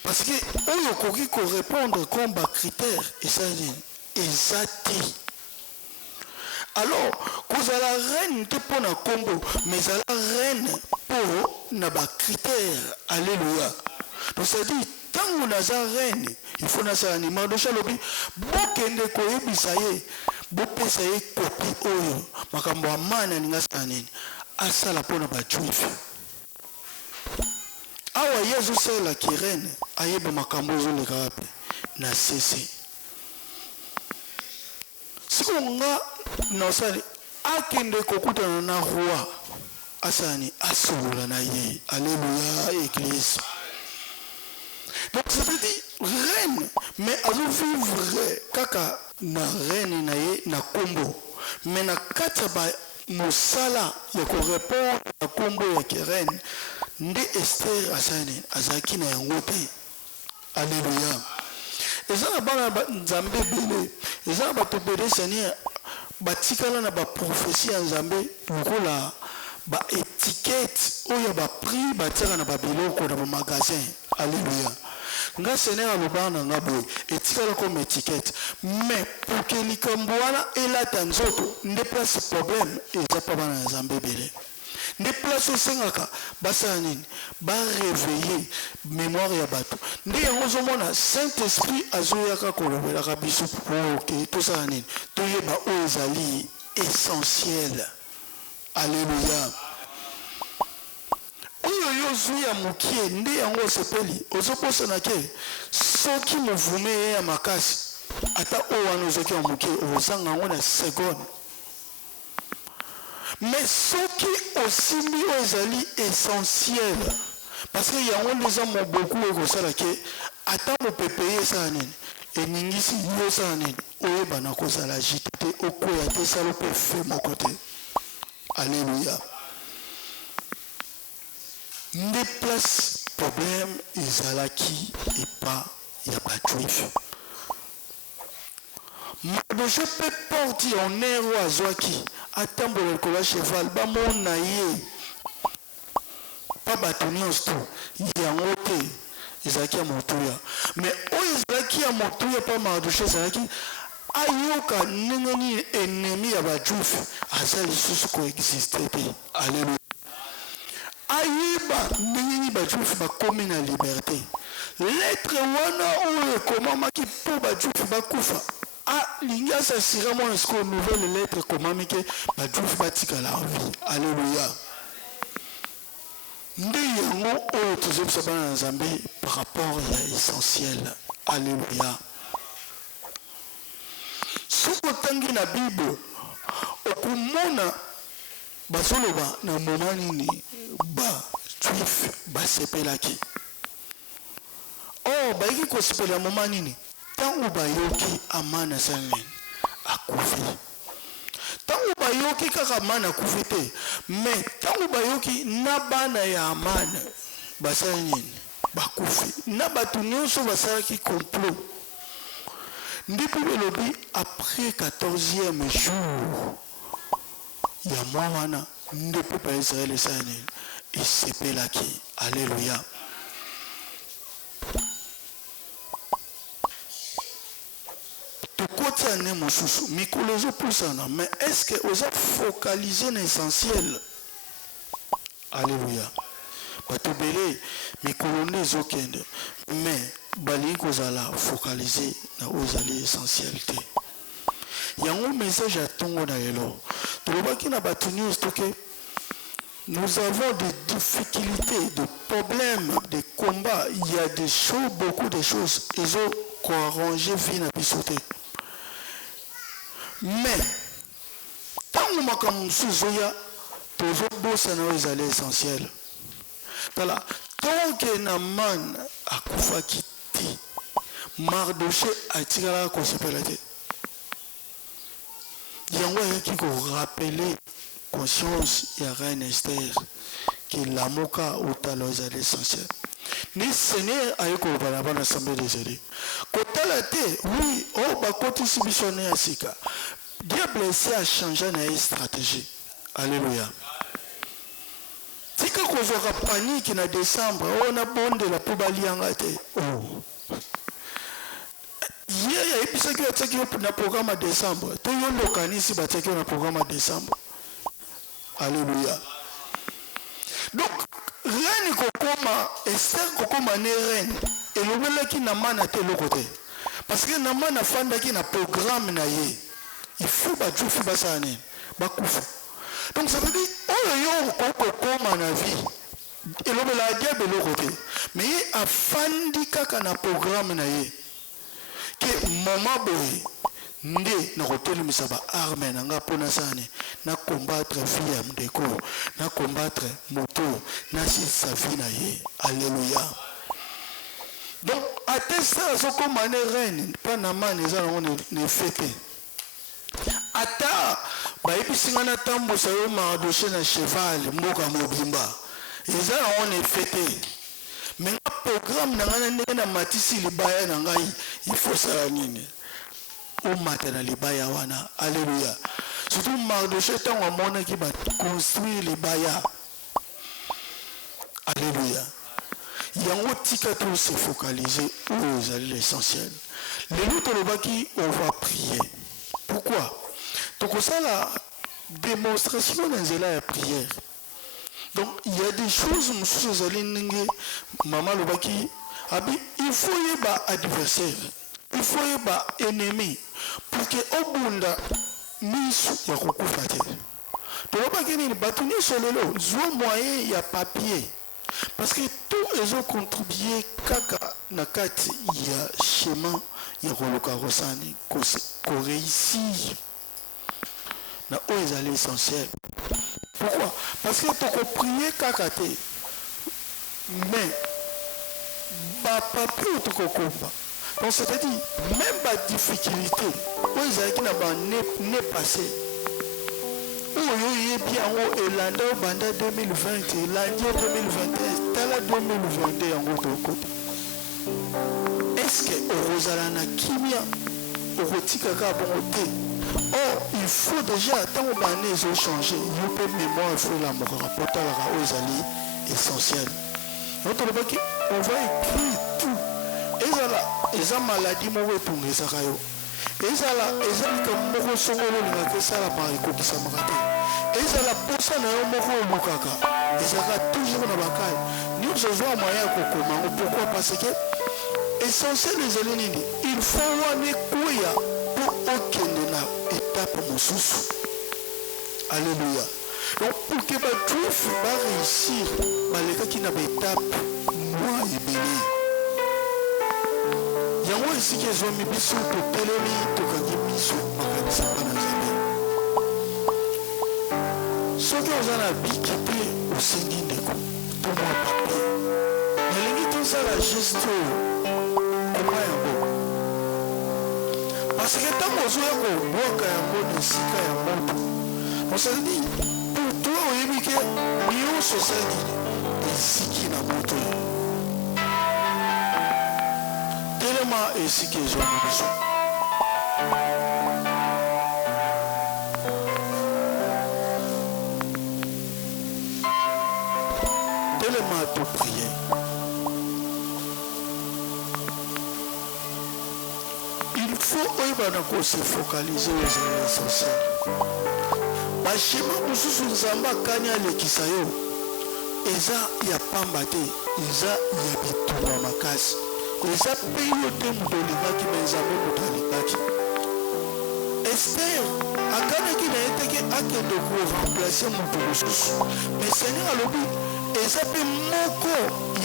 Parce que on yokoki ko répondre comme ba critère et ça exact. Alors, cause à la reine te pour na combo, mais à la reine pour na ba critère. Alléluia. Donc ça dit, tant qu'on a sa reine, il faut na sa animal de chalobi, bokende ko yebisaye, bopesaye kopi oyo, makambo amana ninga sanene, asala pour na ba juif. Awa yezu sela ki reine, ayeba makambo zo le kape, na sese. Si on a non ça akende kokutana na roi asani asola na ye alléluia église donc c'est-à-dire reine mais azo vivre kaka na reine na ye na kombo mais na kata ba mosala ya ko répondre na kombo ya reine nde Esther asani azaki na yango te alléluia ezana bana Nzambe bele ezana batopere Seigneur batikala na ba prophétie en Nzambe lokola ba étiquette oyo ba prix batika na ba biloko na ba magasin alléluia nga Seigneur alobana ngabo etikala comme étiquette mais pour que likambo wana elata nzoto nde place problème eza pa bana Nzambe bele nde place osengaka basala nini ba réveiller mémoire ya bato nde yango ozomona Saint-Esprit azoyaka kolobelaka biso oke tosala nini toyeba oyo ezali essentiel alléluia oyo yozwi ya mokie nde yango osepeli ozoposana ke soki movume ye ya makasi ata oyo wana ozoki ya mokie ozanga yango na seconde mais ce qui aussi est essentiel parce qu'il y a un des hommes beaucoup et ça là que attends mon pépé ça nene et ningisi yo ça nene oye bana ko ça la jité au ko ya te ça le peut faire mon côté alléluia ne place problème ezalaki et pas ya ba juif Mardoché peut porter en air ou à Zoaki, attendre le cheval, ba mon naïe, pas batonios tout, il y a un côté, Isaki a montouya. Mais où Isaki a montouya, pas Mardoché, Isaki, ayoka n'engani ennemi à Badjouf, à ça les sous coexister. Alléluia. Ayiba n'engani Badjouf, ba commune à liberté. L'être wana ou comment ma qui pour Badjouf, ba koufa. Ah, l'inga s'assira moi est-ce qu'on nouvelle lettre comment mais que Badjouf batika la vie. Alléluia. Ndi yango o tozeb sabana nzambe par rapport à l'essentiel. Alléluia. Soko tangi na Bible okumona basoloba na momani ni ba juif basepelaki. Oh, baiki kosepela momani ni tangu bayoki amana sangen akufi. Tangu bayoki kaka amana akufi te, mais tangu bayoki na bana ya amana basangen bakufi. Na batu nyonso basalaki complot. Ndipo belobi après 14e jour ya mwa wana ndipo pa Israël sangen isepelaki. Alléluia. Mais est-ce que vous êtes focalisé sur l'essentiel? Alléluia. Mais bali kozala focalisé sur l'essentiel. Il y a un message à Tongo Naelo. Nous avons des difficultés, des problèmes, des combats. Il y a des choses, beaucoup de choses. Ils ont arrangé vie na bisoté. Mais tant que nous sommes toujours l'essentiel. Tant que Naman a Koufa Kiti, Mardoché a tiré la conséquence. Il y a un qui rappeler conscience et Reine Esther que l'amoka ou talos à l'essentiel. Ni Seigneur a eu qu'on va avoir l'assemblée des élus. Quand elle a été, oui, oh, bah, quand il s'est missionné à Sika, Dieu blessé a changé na stratégie. Alléluia. Si quand on aura panique en décembre, on a bon de la poubelle en été. Oh. Hier, il y a eu ça qui a été un programme à décembre. Tout le monde localise si il un programme à décembre. Alléluia. Donc, reine kokoma, Esther kokoma ne reine. Et le wela qui n'a pas été le côté. Parce que n'a pas fanda qui n'a programme na ye. Il faut pas tout faire ça né. Bakufa. Donc ça veut dire oh yo kokoma na vie. Et le wela dia de le côté. Mais a fandi kaka na programme na ye. Que maman boy nde na hôtel misaba arme na nga pona sane na combattre vie ya mdeko na combattre moto na si sa vie na ye. Alléluia. Donc attesta so comme une reine pas na man les gens ne fêter ata ba episinga na tambo sa yo Mardoché na cheval mboka mobimba les gens on est fêter. Mais le programme na matisi libaya na ngai il faut ça nini au matin na libaya wana. Alléluia. Surtout Mardoché tant on mona qui va construire libaya. Alléluia. Il y a un petit tout se focaliser où l'essentiel. Les autres on va prier. Pourquoi? Donc ça la démonstration dans la prière. Donc il y a des choses maman Lobaki il faut y avoir adversaire, il faut y avoir ennemi pour que au bunda misu ya kokufate. Donc Lobaki ni batuni solelo zo moyen ya papier parce que tous les ont contribué kaka nakati ya chemin ya koloka rosani ko réussir na oezali essentiel. Pourquoi? Parce que tu peux prier kakate. Mais, papier tu peux comprendre. Donc, c'est-à-dire, même la difficulté, où ils ont n'est passé. Où il y a bien, et l'année 2020, l'année 2021, l'année 2021, en gros, côté. Est-ce que Rosalana Kimia, okotika kaka bongo te. Or il faut déjà ntango bana ezochanger yo mpe mémoire efo elamukaka mpo talaka oyo ezali essentiel. yo tolobaki on va écrire tout. ezala eza maladie moko etungisaka yo, ezala eza likambo moko songolo olingaka esalamaka ekokisamaka te, ezala posa na yo moko olukaka ezalaka toujours na bakali nyonso ozwa moyen ya kokoma yango. Pourquoi? Parce que essentiel ezali nini? Il faut wana ekoya mpo okende na étape mosusu. Alléluia. Donc pour que bajuif baréussir balekaki na baétape mwa ebele. yango esika ezwami biso totelemi tokangi miso makanisa mpa na Nzambe. soki oza na biki mpe osengi ndeko to mwa papier, nalingi tosala geste oyo koma yango, parce que ntango ozoya kobwaka yango na esika ya moto osali pour toi oyebi ke nyonso osali esiki na moto oyo. telema esika ezwami biso. telema to prier. Il faut oyebana kose focaliser aux essentiels. bashema mosusu nzambe akani alekisa yo eza ya pamba te, eza ya bitumba makasi, eza mpe yo te moto olingaki me nzambe moto alingaki. Ester akanaki na ye teke akende koremplace moto mosusu, mais Seigneur alobi eza mpe moko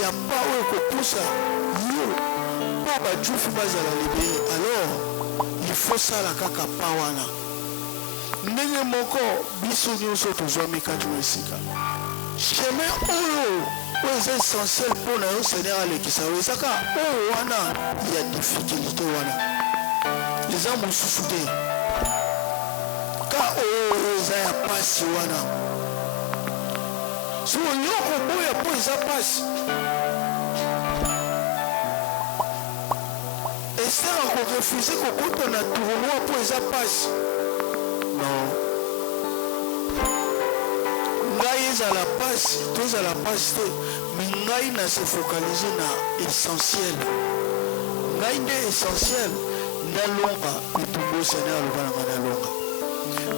ya pa oyo ekopusa yo mpo bajufu bazala libere. Alors il faut sala kaka pa wana ndenge moko biso nyonso tozwami kati na esika. chemin oyo eza essentiel mpo na yo Seigneur alekisa yo ezaka oyo wana ya difficulté wana, eza mosusu te ka oyo eza ya pasi wana. so onyoko boya mpo eza pasi, Ester akorefuze kokota na tournoi mpo eza pasi. non, ngai ezala pasi tozala pasi te, me ngai na se focalize na essentiel. ngai nde essentiel ndalonga etumbu Seigneur aloba na ngai nalonga.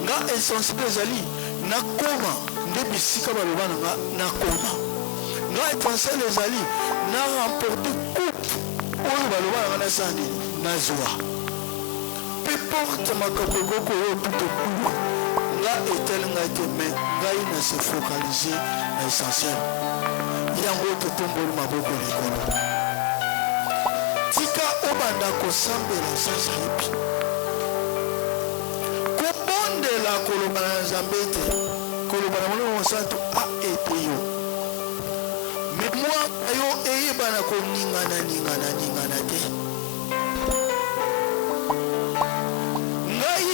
nga essentiel ezali nakoma nde bisika baloba na nga nakoma. nga essentiel ezali na remporte coupe oyo baloba na nga nasala nini nazwa. pe porte makambo ekoko oyo tutokuma nga etele ngai te, me ngai na se focalize na essentiel. yango totomboli maboko likolo. tika obanda kosambela sasa epi kobondela koloba na Nzambe te, koloba na Molimo Mosantu ete yo me mwa yo eyebana koningana te. ngai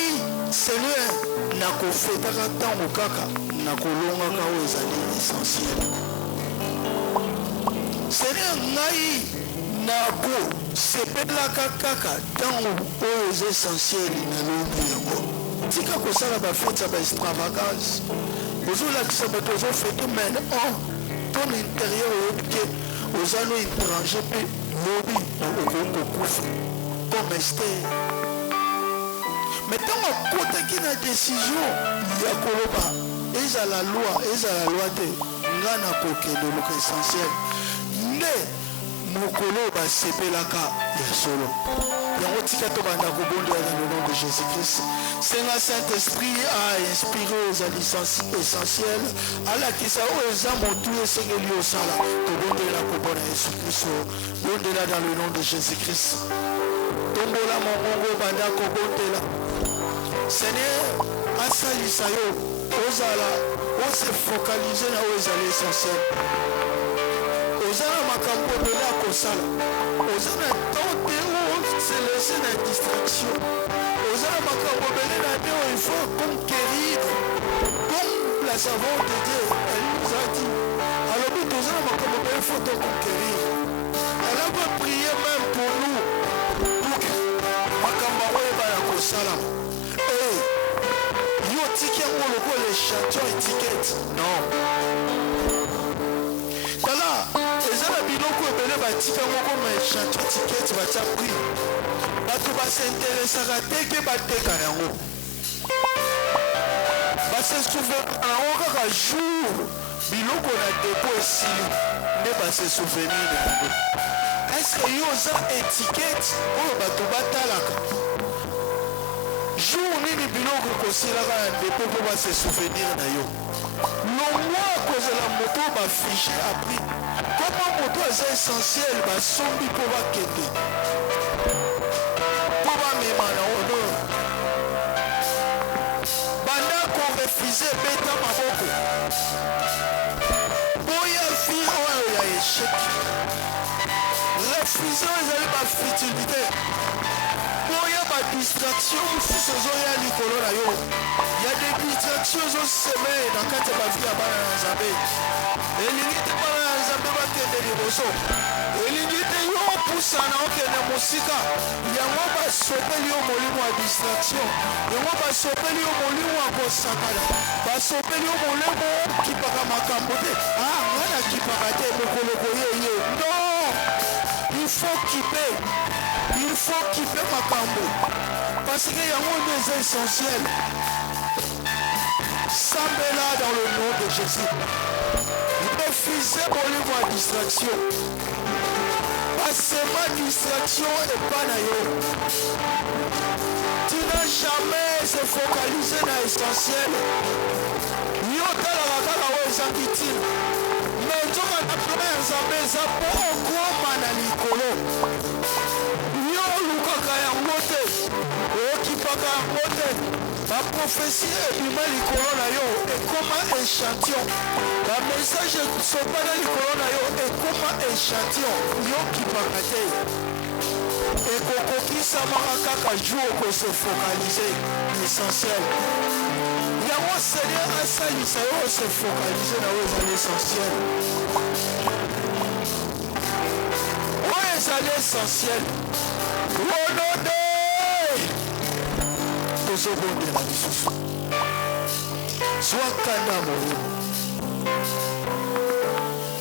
Seigneur nakofetaka ntango kaka nakolongaka oyo ezali essentiel. Seigneur ngai nakosepelaka kaka ntango oyo eza essentiel nalongi yango. tika kosala bafete ya baextravagance ozolakisa bato ozofete men ton intérieur oyebi ke oza no étranger mpe lobi okokufa comme Ester. mais ntango akotaki na décision ya koloba ezala loi te, nga nakokende luka essentiel nde mokolo basepelaka ya solo. yango tika tobanda kobondela dans le nom de Jésus-Christ. senga Saint-Esprit a inspiré ezali essentiel alakisa oyo eza motu esengeli osala. tobondela kobona Yesu-Kristo, bondela dans le nom de Jésus-Christ. tombola mongongo banda kobondela Seigneur asalisa yo ozala ose focalize na oyo ezali essentiel. oza na makambo ebele ya kosala, oza na temps te se laisser na distraction, oza na makambo ebele na te oyo il faut conquérir comme la savante de Dieu elle nous a dit. alobi toza na makambo ebele il faut te conquérir. elle a pas prié même pour nous pour que makambo oyo ebala échantillon étiquette. Non. Tala, eza na biloko ebele batika ngo comme échantillon étiquette batia prix. Bato basinteresaka te ke bateka yango. Base souvenir yango kaka jour biloko na dépôt esili nde base souvenir yango. Est-ce que yo oza étiquette oyo bato batalaka? Jour nini biloko kosilaka na dépôt mpo base souvenir na yo? Longwa kozela moto bafiche apri koma moto aza essentiel basombi mpo bakende mpo bamema na honor banda korefuze beta maboko boya fi oyo ya échec refuze oyo ezali bafutilité boya badistraction mosusu ozoya likolo na yo ya des distractions ezoseme na kati ya bavi ya bana na nzambe elingi te bana na nzambe bakende liboso elingi te yo opusana okende mosika yango basopeli yo molimo ya distraction yango basopeli yo molimo ya kosakana basopeli yo molimo okipaka makambo te nga nakipaka te mokolo koyeye non il faut kipe makambo parce que yango nde eza essentiel. Sambela dans le nom de Jésus. Refusez pour lui voir distraction. Passez ma distraction et pas naïo. Tu n'as jamais se focalisé dans l'essentiel. Yo talaka kaka oyo eza utile. Mais nzoka na pema ya nzambe eza mpo okoma na likolo. Yo olukaka yango te. Okipaka yango te. La prophétie ebima likolo na yo ekoma échantillon. La message esopa na likolo na yo ekoma échantillon. Yo kipaka te. Ekokokisamaka kaka jour okose focalize l'essentiel. Yango Seigneur asalisa yo ose focalize na oyo ezali essentiel. Oyo ezali essentiel. Onode tozobondela lisusu zwa kanda moyo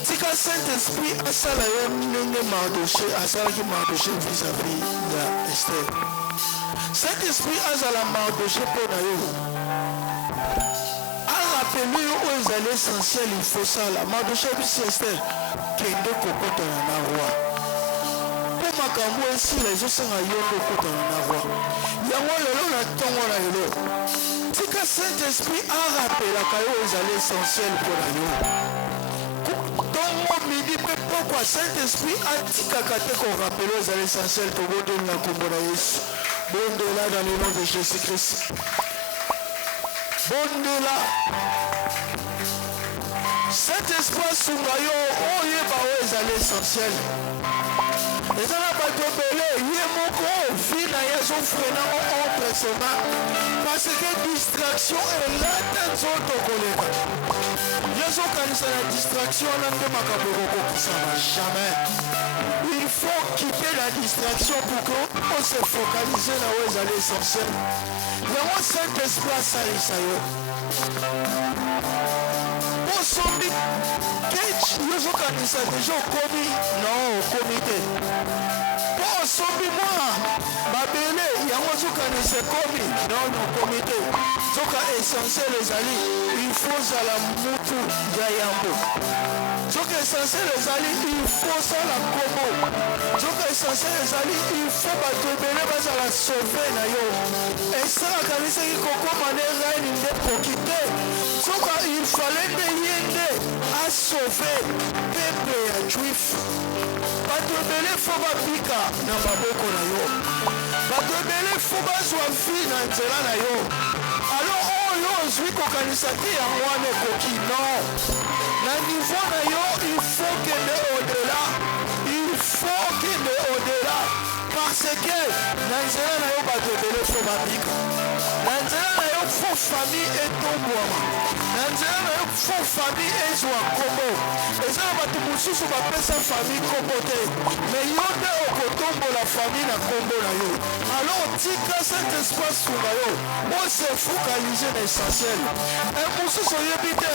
tika Saint-Esprit asala yo ndenge Mardoché asalaki Mardoché vis-à-vis ya Esther. Saint-Esprit azala Mardoché mpo na yo arapele yo oyo ezali essentiel il faut sala Mardoché bisi Esther kende kokotana na roi mpo makambo esila ezosenga yo nde okotana na roi yango lelo na ntongo na lelo tika Saint-Esprit arapelaka yo ezali essentiel mpo na yo ntongo midi mpe pokwa Saint-Esprit atikaka te korapele ezali essentiel tobondeli na nkombo na Yesu bondela dans le nom de Jésus-Christ bondela Saint-Esprit asunga yo oyeba oyo ezali essentiel eza na bato ebele ye moko vi na ye azofrena empressement parce que distraction elata nzoto koleka ye azokanisa na distraction wana nde makambo ekokokisama jamais il faut quitter la distraction pour que on se focalise na oyo ezali essentiel yango Saint-Esprit asalisa yo osombi kechi yo ozokanisa deja okomi non okomi te mpo osombi mwa babele yango ozokanisa ekomi non okomi te zoka essentiel ezali il faut ozala mutu ya yambo zoka essentiel ezali il faut osala nkombo zoka essentiel ezali il faut bato ebele bazala sauve na yo esalaka miseki kokoma nde reine nde koki te soka il fallait nde ye nde asauve peuple ya juif bato ebele fo babika na maboko na yo bato ebele fo bazwa vi na nzela na yo alors oyo ozwi kokanisa te yango wana ekoki non na niveau na yo il faut kende au-delà il faut kende au-delà parce que na nzela na yo bato ebele fo babika na nzela na yo fo faux famille etombwama na nzela na yo faux famille ezwa kombo eza na bato mosusu bapesa famille kombo te me yo nde okotombola famille na kombo na yo alors tika cet espace sunga yo ose focalize na essentiel mosusu oyebi te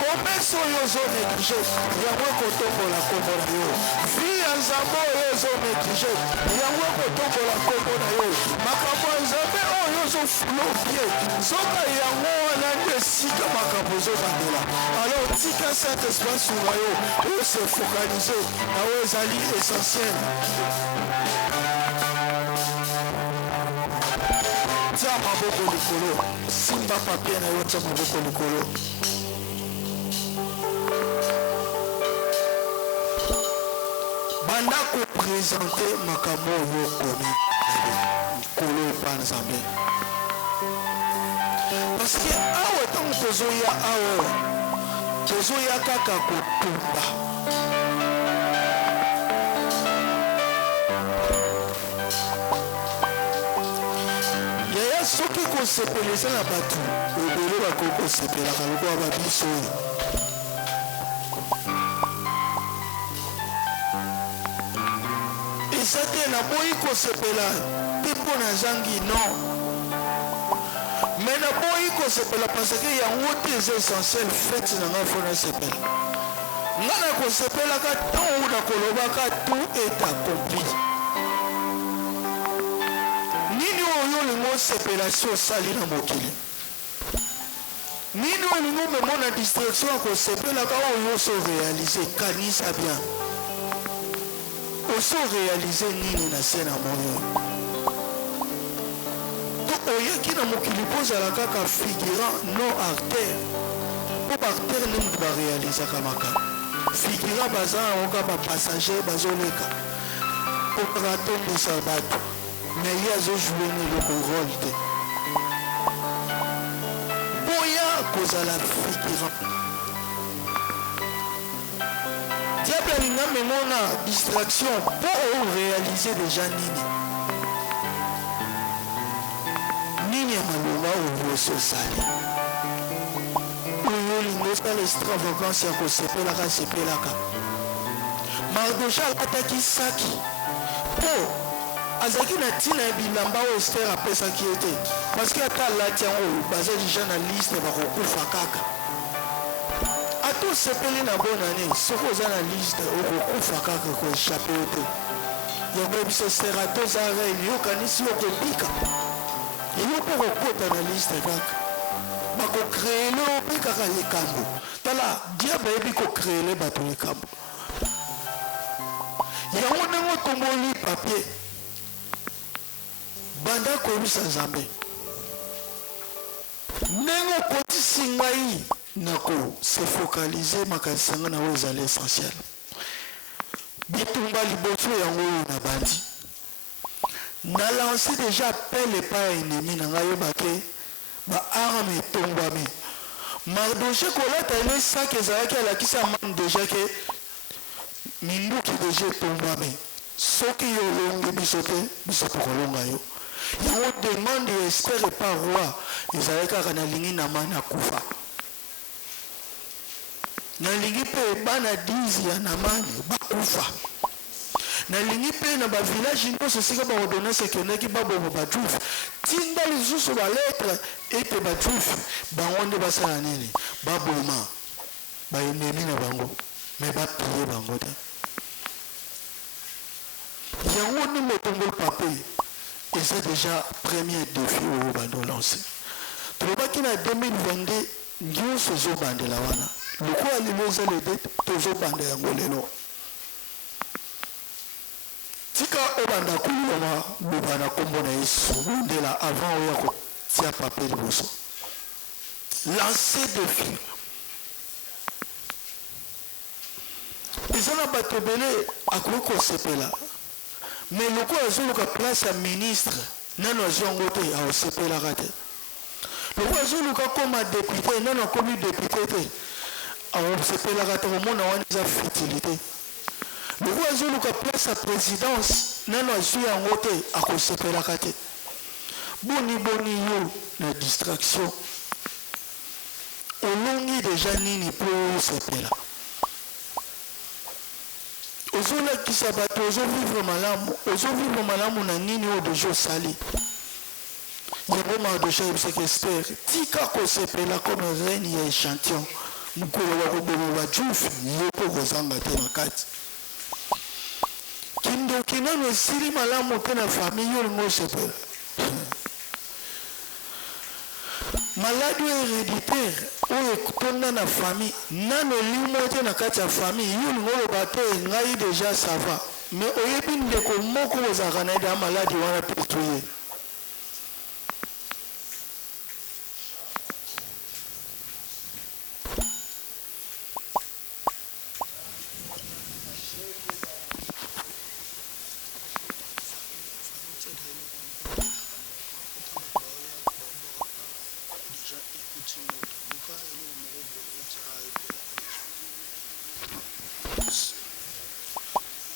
komexi oyo ozonéglige yango ekotombola kombo na yo vi ya nzambe oyo ozonéglige yango ekotombola kombo na yo makambo ya nzambe oyo ozofulopie soka yango wana nde esika makambo ezobandela alors tika cet espace sunga yo ose focalize na oyo ezali essentiel tia maboko likolo simba papie na yo tia maboko likolo banda kopresente makambo oyo komi likolo epa nzambe parceke awa ntango tozoya awa tozoya kaka kotumba soki kosepelisa na bato ebele bakoki kosepelaka lokola babiso oyo eza te naboyi kosepela mpe mpo nazangi non me naboyi kosepela parceke yango te eza essentiel fete na ngai fo nasepela nga na kosepelaka ntango nakolobaka tout est accompli nini oyo olingo osepela si osali na mokili nini olingo memona distraction ya kosepelaka oyo oso réalize kanisa bien oso réalize nini na se na moyo to oyaki na mokili mpo ozala kaka figurant non acteur mpo baacteur nde moto baréalizaka makambo figurant baza yango ka bapassager bazoleka mpo kaka tondisa bato mais il y a joué le rôle de boya cause la figurant diable alinga memona distraction pour réaliser déjà nini ya malonga oyo ososali oyo olingo osala extravagance ya kosepelaka Mardocha alataki saki mpo azaki na ntina ya bilamba oyo Ester apesaki ye te parceke ata alati yango baza deja na liste bakokufa kaka ata osepeli na bonane soki oza na liste okokufa kaka koeshape yo te yango biso Ester ata oza reine yokanisi yo kobika yo mpo kokota na liste kaka bakokreele ope kaka likambo tala diable ayebi kokreele bato likambo yango ndenge otomboli papier banda koyebisa nzambe ndenge okotisi ngai na kose focalize makanisi ngai na oyo ezali essentiel bitumba liboso yango oyo na bandi na lancer déjà appel epai ya ennemi na ngai yebake baarme etombwami Mardoche kolata ele saki ezalaki alakisa mane deja ke minduki deja etombwami soki yo olongi biso te biso tokolonga yo yango demande ya Ester epa roi ezalaki kaka nalingi na mane akufa nalingi mpe bana 10 ya namani bakufa nalingi mpe na bavillage nyonso esika baordonnance ekendaki baboma bajuif tinda lisusu baletre ete bajuif bango nde basala nini baboma baennemi na bango me bapie bango te yango nde motomboli pape eza déjà premier défi oyo bandolance tolobaki na 2022 nyonso ezobandela wana lokola lelo eza lede tozobanda yango lelo tika obanda koloma loba na nkombo na Yesu bondela avant oyo kotia pape liboso lancer défi eza na bato ebele akoki kosepela mais lokola azoluka place ya ministre nano azwi yango te aosepelaka te lokola azoluka koma député nano akomi député te aosepelaka te komona wana eza futilité lokola azoluka place ya présidence nano azwi yango te akosepelaka te boni yo na distraction olongi déjà nini po sepela ozolakisa bato ozovivre malamu na nini oyo deja osali yango Mardochée ayebisaki Ester tika kosepela comme reine ya échantillon mokolo bakoboma bajufu yo mpo kozanga te na kati kindoki nano esili malamu te na famille yo olingo osepela maladi oyo héréditaire oyo etonda na famille nano elimo te na kati ya famille yo olingo oloba te ngai déjà ça va mais oyebi ndeko moko ozalaka na eda maladi wana petu ye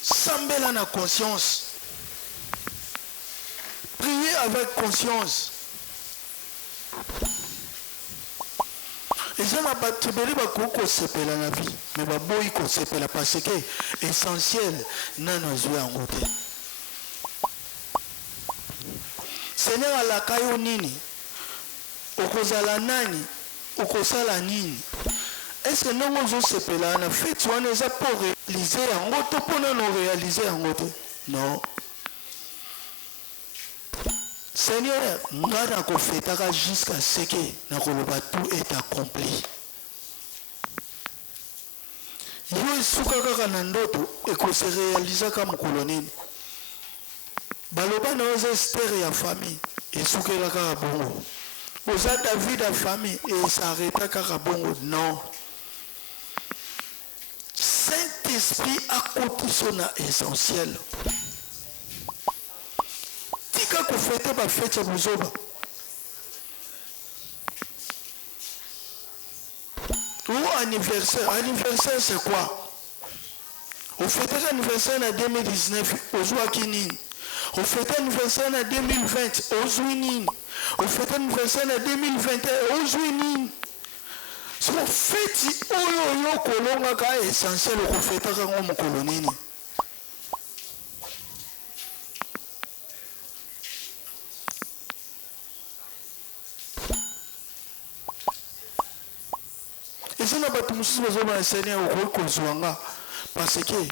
sambela na conscience priez avec conscience eza na bato ebele bakoki kosepela na vie me baboyi kosepela parce que essentiel nano azwi yango te seigneur alaka yo nini okozala nani okosala nini est-ce que ndenge ozosepela na feti wana eza mpo réalize yango to mpo nano réalize yango te non seigneur nga nakofetaka jusqu'à ce que nakoloba tout est accompli yo esuka kaka na ndoto ekose réalisaka mokolo nini baloba na yo eza Ester ya famille esukela kaka bongo oza David ya famille esareta kaka bongo non Saint-Esprit akoti na essentiel tika kofete bafete ya bozoba ou anniversaire c'est quoi on fêtait anniversaire en 2019 ozwaki nini on fêtait anniversaire en 2020 ozwi nini on fêtait anniversaire en 2021 ozwi nini so feti oyo yo kolongaka essentiel okofetaka yango mokolo nini eza na bato mosusu bazoma na seigneur okoki kozwa nga parce que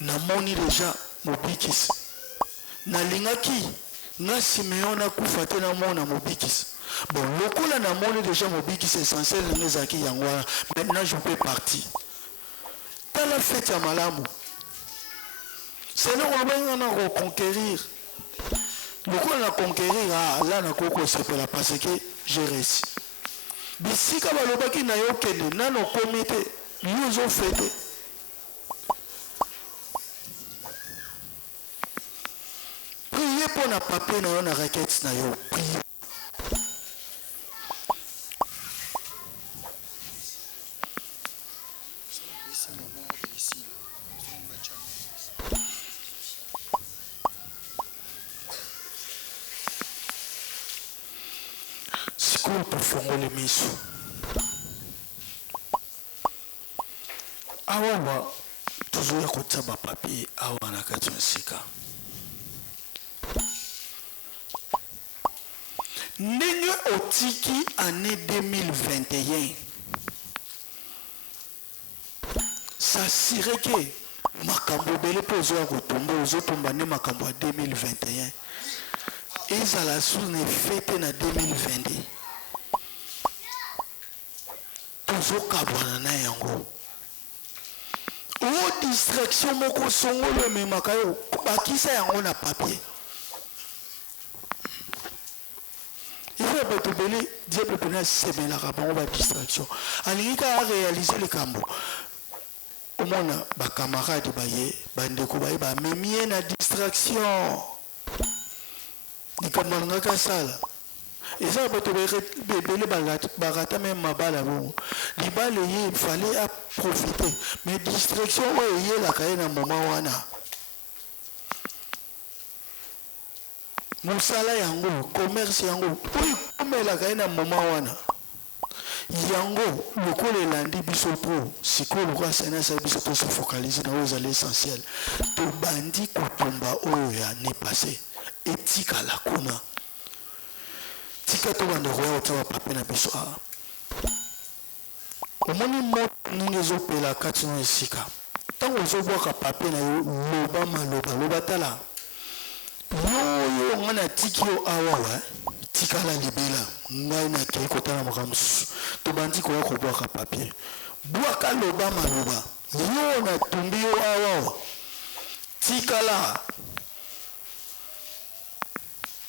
namoni deja mobikisi nalingaki nga Simeon nakufa te namona mobikisi bon lokola namoni deja mobikisi essentiel nanga ezalaki yango wana maintenant je peux partir tala fete ya malamu seigneur olobenga na koconquérir lokola na conquérir la nakoki kosepela parce que j'ai réussi bisika balobaki na yo kende nano komi te yo ozofete priye mpo na papier na yo na requête na yo priye sikoyo tofongole miso awa tozoya kotia bapapier awa na kati ya nsika ndenge otiki année 2021 s'assurer ke makambo ebele mpo ozoya kotomba ozotomba nde makambo ya 2021 ezala sur na efete na 2022 tozokabwana na yango o distraction moko songolo ememaka yo bakisa yango na papier ifa bato ebele diable pene asemelaka bango badistraction alingi kaka réalize likambo omona bakamarade baye bandeko baye bamemi ye na distraction likambo alingaki asala eza bato ebele barata meme mabala bongo libala ye fale aprofite mais distraction oyo eyelaka ye na moma wana mosala yango commerce yango oyo ekomelaka ye na moma wana yango lokola elandi biso to sikoyo lokola sainasa biso to se focaliser na oyo ezali essentiel tobandi kotumba oyo ya ne passé etikala kuna tika tobanda koya kotia bapape na biso awa omoni moto nini ezopela kati no esika ntango ozobwaka pape na yo loba maloba loba tala yo nga na tiki yo awa tikala libela ngai nakei kotala makambo mosusu tobandi koya kobwaka papier bwaka loba maloba yo natumbi yo awa tikala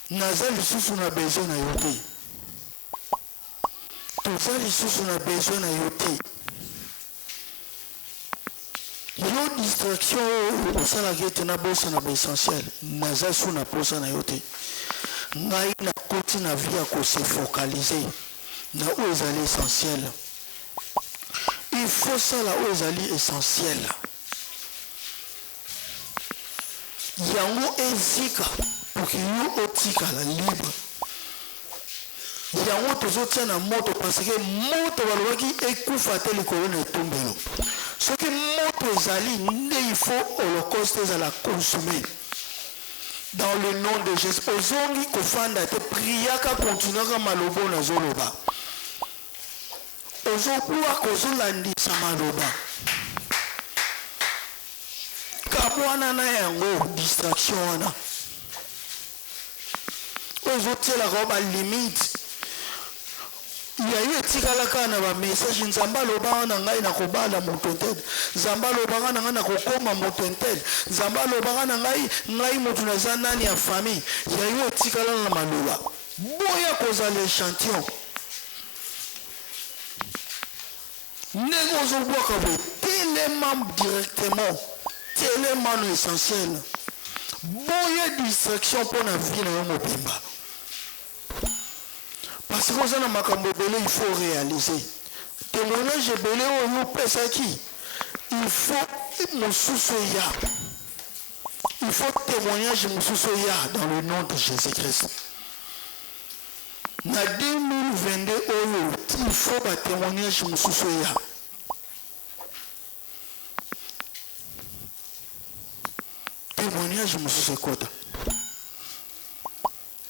naza lisusu na besoin na yo te toza lisusu na besoin na yo te yo distraction oyo osalaka ete nabosana baessentiel naza su na posa na yo te ngai nakoti na vie ya kose focaliser na oyo ezali essentiel il faut sala oyo ezali essentiel yango ezika poki yo otikala libre yango tozotia na moto parce que moto balobaki ekufa te likolo na etumbelo soki moto ezali nde il faut holocauste ezala consommé dans le nom de Jésus ozongi kofanda te priaka continuaka maloba nazoloba ozokuwaka ozolandisa maloba kabwana na yango distraction wana ozotielaka balimite yayo etikalaka na bamessage nzambe alobaka na ngai na kobala moto ntele nzambe alobaka na ngai na kokoma moto ntele nzambe alobaka na ngai moto naza nani ya famille yayo etikala na maloba boya kozala échantillon ndenge ozobwaka boye telema directement telema no essentiel boya distraction mpo na vie na yo mobimba parce que oza na makambo ebele il faut réaliser témoignage ebele oyo opesaki il faut mosusu eya il faut témoignage mosusu eya dans le nom de Jésus-Christ na 2022 oyo il faut batémoignage mosusu eya témoignage mosusu ekota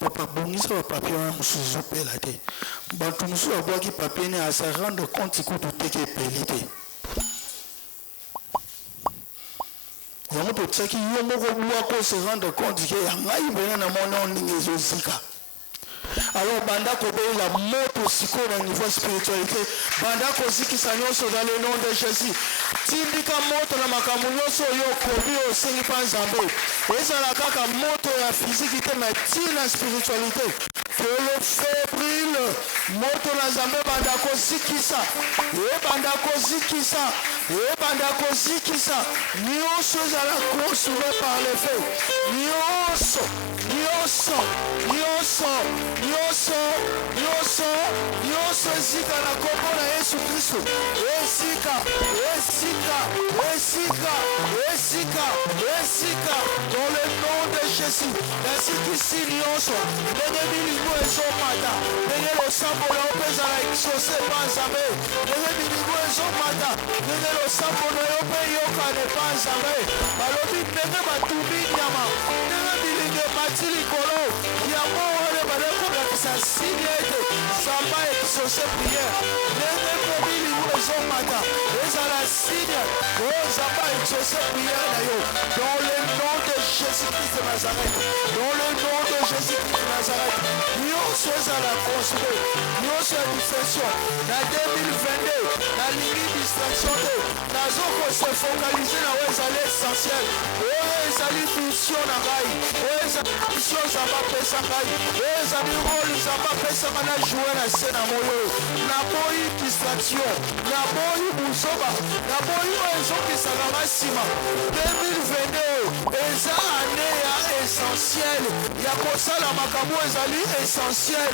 papa bongisa bapapier wana mosusu ezopela te bato mosusu babwaki papier ne asa rendre compte kutu teke epeli te yango totiaki yo moko bwako se rendre compte ke ya ngai mbena na mona ndenge ezozika alors banda kobelela moto sikoyo na niveau spiritualité banda kozikisa nyonso dans le nom de Jésus tindika moto na makambo nyonso oyo okobi osengi mpa nzambe ezala kaka moto ya physique te mais tina spiritualité tolo fébrile moto na nzambe banda kozikisa ebanda kozikisa nyonso ezala consommé par le feu nyonso ezika na kombo na Yesu Kristo esika dans le nom de Jésus nasikisi nyonso ndenge milingo ezomata ndenge losambo na yo mpe ezala exaucé pa nzambe ndenge milingo ezomata ndenge losambo na yo mpe eyokane pa nzambe balobi ndenge batumbi nyama ndenge milingo emati likolo yango wana balekolakisa sini ete nzambe exaucé prière ndenge mpe milingo ezomata ezala sini oyo nzambe exaucé prière na yo dans le nom de Jésus-Christ de Nazareth dans le nom de Jésus-Christ de Nazareth nyonso ezala consommé nyonso ya distraction na 2022 nalingi distraction te nazokose focalize na oyo ezali essentiel oyo ezali mission na ngai oyo ezali mission nzambe apesa ngai oyo ezali role nzambe apesanga na joue na se na moyo naboyi distraction naboyi buzoba naboyi oyo ezokisaka nga nsima 2022 eza ane ya essentiel ya kosala makambo ezali essentiel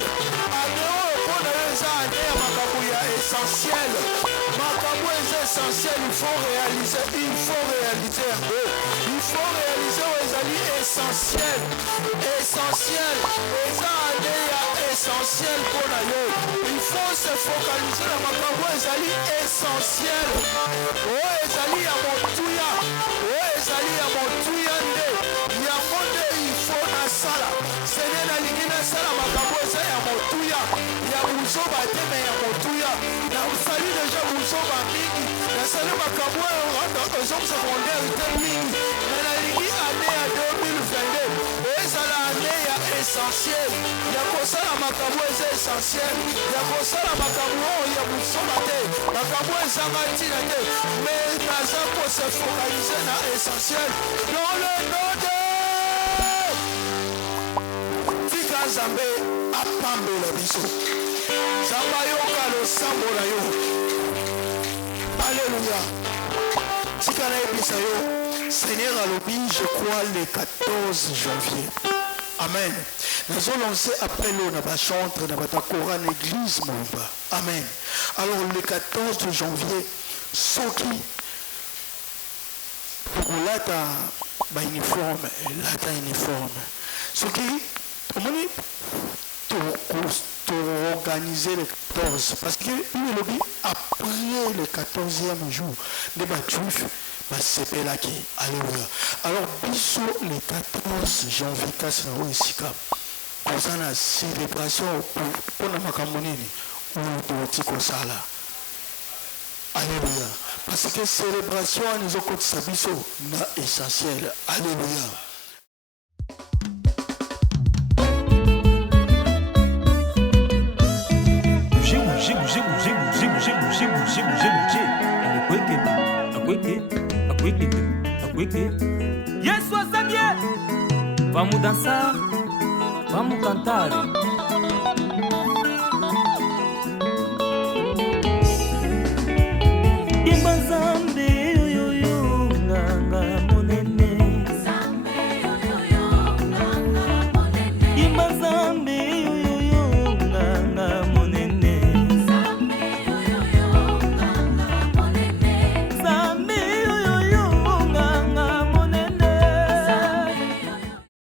ane oyo mpona yo eza ane ya makambo ya essentiel makambo eza essentiel il faut réaliser yango il faut réaliser oyo ezali essentiel eza ane ya essentiel essentiel pour yo. Il faut se focaliser na makambo ezali essentiel. Oh ezali ya motuya. Oh ezali ya motuya nde. Ya monde il faut na sala. Seigneur na lingi na sala makambo ezali ya motuya. Ya buzoba te me ya motuya. Na usali déjà buzoba mingi. Na sala makambo rendre aux hommes secondaires te mingi. Na lingi année ya 2022. Ezala année ya essentiel. Ya kosala makambo eza essentiel. Ya kosala makambo ya buzoba te. Makambo ezanga ntina te. Mais naza ko se focaliser na essentiel. Dans le nom de tika Nzambe apambola biso. Nzambe yoka losambola yo. Alléluia. Tika na ebisa yo. Seigneur alobi, je crois le 14 janvier. Amen. Nous allons lancer après l'eau dans la chantre, dans la chorale l'église. Amen. Alors le 14 janvier, ceux qui pour l'ata uniforme, ceux qui organiser le 14 parce que il lobby après le 14e jour de Juif basepelaki. Alléluia. Alors biso le 14 janvier kasi na osika kozana célébration pour na makambo nini toti kosala. Alléluia. Parce que célébration nous okotisa biso na essentiel. Alléluia. Yesu azamie. Vamos dançar, vamos cantar.